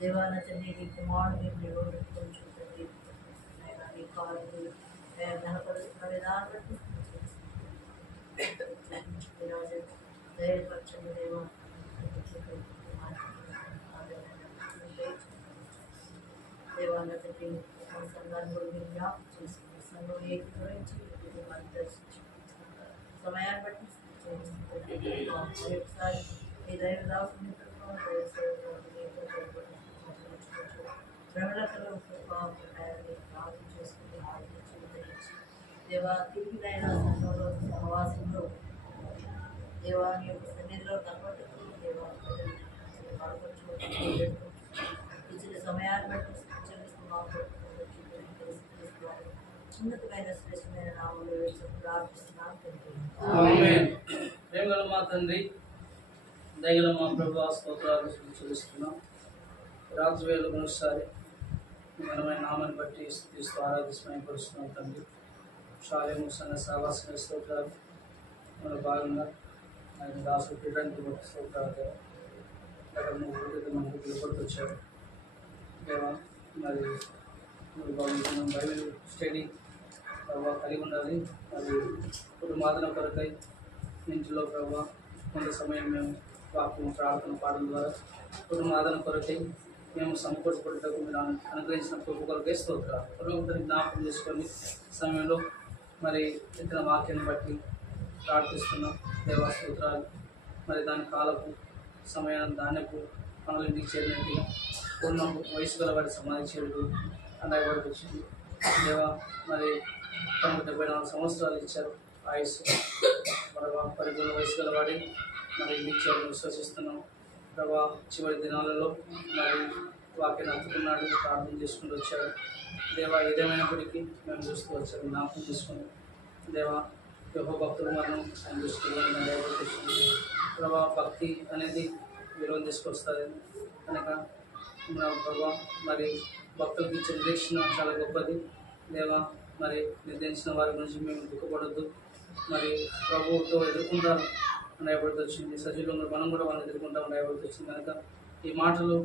దేవాన తండ్రి నీ కుమారుడు మీరు నిరోధించుకొని చూడండి నీ కాలు ఘనపరుస్తున్న విధానం బట్టి ధైర్యపరచండి దేవా దేవాన తండ్రి సంఘాన్ని కూడా మీరు జ్ఞాపకం చేసుకుని సంఘం ఏకీకరించి సమయాన్ని బట్టి ఒకసారి మీ దైవ దాసుని భ్రమలతలో ప్రార్థన చేసుకుని ఆలోచించి దేవా తిరిగినైనా సంఘంలో సహవాసంలో దేవా నీ యొక్క సన్నిధిలో కనబడుతుంది దేవా ఇచ్చిన సమయాన్ని బట్టి చెల్లిస్తున్నాం ఉన్నతమైన శ్రేష్టమైన నామంలో ప్రార్థిస్తున్నాం ఆమేన్. ప్రేమగల మా తండ్రి, దయగల మా ప్రభువా, స్తోత్రాలు చెల్లిస్తున్నాం. రాత్రి వేళ మరోసారి ఘనమైన నామాన్ని బట్టి స్తుతిస్తూ ఆరాధిస్తున్నాం తండ్రి. శాలేము సంఘ సహవాస స్తోత్రాలు మన భాగంగా ఆయన దాసులు పీఠానికి బట్టి స్తోత్రాలు. అక్కడ మనకు పిలుపొచ్చాడు దేవా. మరి బైబిల్ స్టడీ ప్రభావ కలిగి ఉండాలి. మరి కుటుంబాదన కొరకై ఇంట్లో ప్రభావ కొంత సమయం మేము వాక్యం ప్రార్థన పాడడం ద్వారా కుటుంబాదన కొరకై మేము సమకూర్చబడటకు మీరు అనుగ్రహించిన కృప కొరకై స్తోత్రాలు. పురోగతిని జ్ఞాపకం చేసుకొని సమయంలో మరి ఇతర వాక్యాన్ని బట్టి ప్రార్థిస్తున్నాం దేవా. స్తోత్రాలు. మరి దాని కాలపు సమయాన్ని ధాన్యపు పనులు ఇంటికి చేరినట్టుగా పూర్ణ వయసు గల వారి సమాధి చేరుడు అన్నవాడికి వచ్చింది దేవా. మరి తమకు 74 సంవత్సరాలు ఇచ్చారు ఆయుష్. ప్రభా పరిపూర్ణ వయసు గల వాడి మరి ఇంటికి చేరుని విశ్వసిస్తున్నాం ప్రభా. చివరి దినాలలో మరి వాక్యాన్ని అందుకున్నాడు, ప్రార్థన చేసుకుంటూ వచ్చాడు దేవా. ఏదేమైనప్పటికీ మేము చూస్తూ వచ్చాము, జ్ఞాపకం చేసుకుని దేవా. యెహోవా భక్తులు మనం ఆయన దృష్టిలో వచ్చింది ప్రభా. భక్తి అనేది విలువను తీసుకొస్తుంది కనుక ప్రభా మరి భక్తులకు ఇచ్చే నిరీక్షణ చాలా గొప్పది దేవా. మరి నిర్దేశించిన వారి గురించి మేము దుఃఖపడద్దు. మరి ప్రభువుతో ఎదుర్కొంటారు అనేబడితే వచ్చింది. సజీవంగా మనం కూడా వాళ్ళని ఎదుర్కొంటామని అనేబడితే వచ్చింది కనుక ఈ మాటలు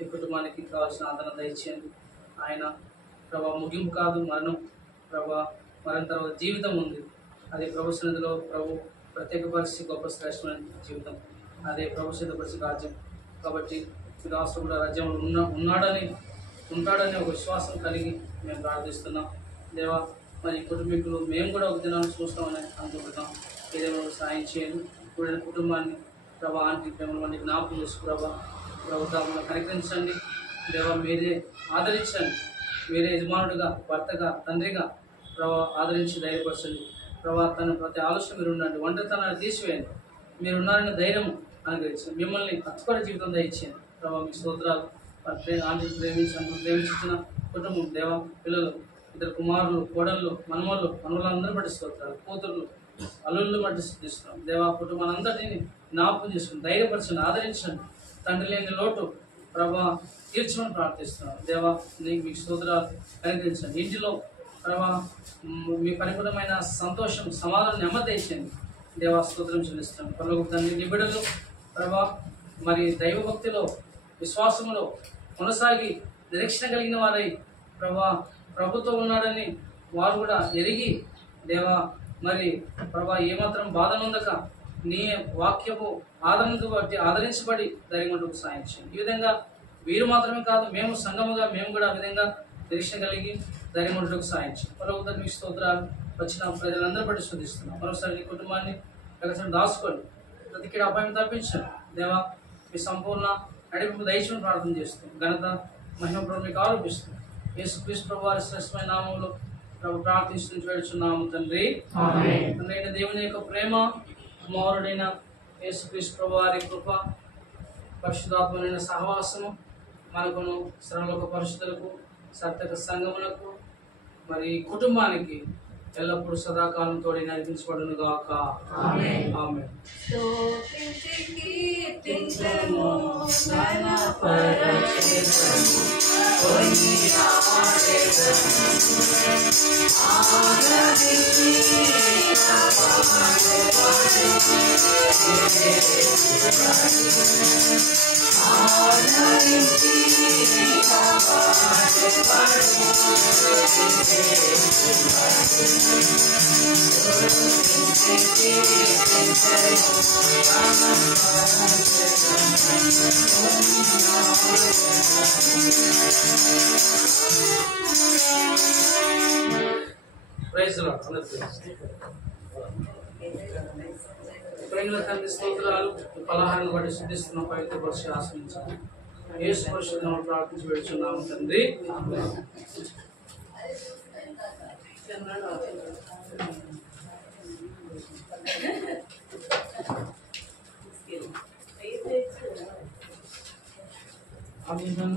ఈ కుటుంబానికి కావాల్సిన ఆదరణ దయచేయండి. ఆయన ప్రభా ముగింపు కాదు మరణం ప్రభా. మరణం తర్వాత జీవితం ఉంది. అది ప్రభు సన్నిధిలో ప్రభు ప్రత్యేక పరిస్థితి గొప్ప శ్రేష్టమైన జీవితం. అదే ప్రభు సిద్ధపరిచే రాజ్యం. కాబట్టి రాష్ట్ర కూడా రాజ్యంలో ఉంటాడని ఒక విశ్వాసం కలిగి మేము ప్రార్థిస్తున్నాం దేవా. మరి కుటుంబీకులు మేము కూడా ఒక దినాన్ని చూస్తామని అనుకుంటున్నాం. ఏదేమో సాయం చేయండి. కూడిన కుటుంబాన్ని ప్రభా ఆంటీ మిమ్మల్ని జ్ఞాపకం చేసు ప్రభా. ప్రభుత్వం కనికరించండి దేవా. మీరే ఆదరించండి. మీరే యజమానుడిగా, భర్తగా, తండ్రిగా ప్రభా ఆదరించి ధైర్యపరచండి ప్రభా. తన ప్రతి ఆలోచన మీరు ఉండండి. ఒంటరితనాన్ని తీసివేయండి. మీరు ఉన్నారని ధైర్యం అనుగ్రహించండి. మిమ్మల్ని హత్తుకొని జీవితం దయచేయండి ప్రభా. మీ స్తోత్రాలు. ఆంటీని ప్రేమించిన కుటుంబం దేవా. పిల్లలు, ఇద్దరు కుమారులు, కోడళ్ళు, మనవలందరూ బట్టి స్తోత్రాలు. కూతుర్లు, అల్లుళ్ళు బట్టి స్థుతిస్తున్నాం దేవా. కుటుంబాలందరినీ జ్ఞాపకం చేసుకుని ధైర్యపరచండి, ఆదరించండి. తండ్రి లేని లోటు ప్రభా తీర్చమని ప్రార్థిస్తున్నాం దేవా. మీకు స్తోత్రాలు కలిగించండి. ఇంటిలో ప్రభా మీ పరిపూర్ణమైన సంతోషం, సమాధానం, నెమ్మది తెచ్చండి దేవా. స్తోత్రం చెల్లిస్తున్నాం. పరలోక తండ్రి నీ బిడ్డలు ప్రభా మరి దైవభక్తిలో, విశ్వాసంలో కొనసాగి నిరీక్షణ కలిగిన వారై ప్రభా ప్రభుత్వం ఉన్నాడని వారు కూడా ఎరిగి దేవా. మరి ప్రభా ఏమాత్రం బాధ నొందక నీ వాక్యపు ఆదరణకు బట్టి ఆదరించబడి ధైర్యమంటూ సాయం చేయండి. ఈ విధంగా వీరు మాత్రమే కాదు, మేము సంఘముగా మేము కూడా ఆ విధంగా నిరీక్షణ కలిగి ధైర్యమంటూ సాయం చేయండి. పరలోక మీ స్తోత్రాలు. వచ్చిన ప్రజలందరూ బట్టి స్తుతిస్తున్నాం. మరోసారి నీ కుటుంబాన్ని ప్రకటన దాచుకోండి. ప్రతికి అపాయం తప్పించండి దేవా. మీ సంపూర్ణ నడిపింపు దయచేయమని ప్రార్థన చేస్తాం. ఘనత మహిమ ప్రభు మీకు ఆరోపిస్తుంది. యేసుక్రీస్తు ప్రభు వారి శ్రేష్టమైన నామంలో ప్రభు ప్రార్థించి వేడుచున్నాము తండ్రి. తండ్రి అయిన దేవుని యొక్క ప్రేమ, కుమారుడైన యేసుక్రీస్తు ప్రభు వారి కృప, పరిశుద్ధాత్మమైన సహవాసము మనకును సర్వలోక పరిశుద్ధులకు, సత్యక సంఘములకు, మరి కుటుంబానికి ఎల్లప్పుడూ సదాకాలం తోడి నడిపించబడును గాక. ఆమేన్. Praise the Lord. ప్రేమల తండ్రి స్తోత్రాలు. పలహారాన్ని బట్టి సిద్ధిస్తున్న పవిత్ర పరిశు ఆశ్రయించాలి. యేసు పరిశుద్ధ నామములో ప్రార్థించి వేడుచున్నాము తండ్రి. విధానం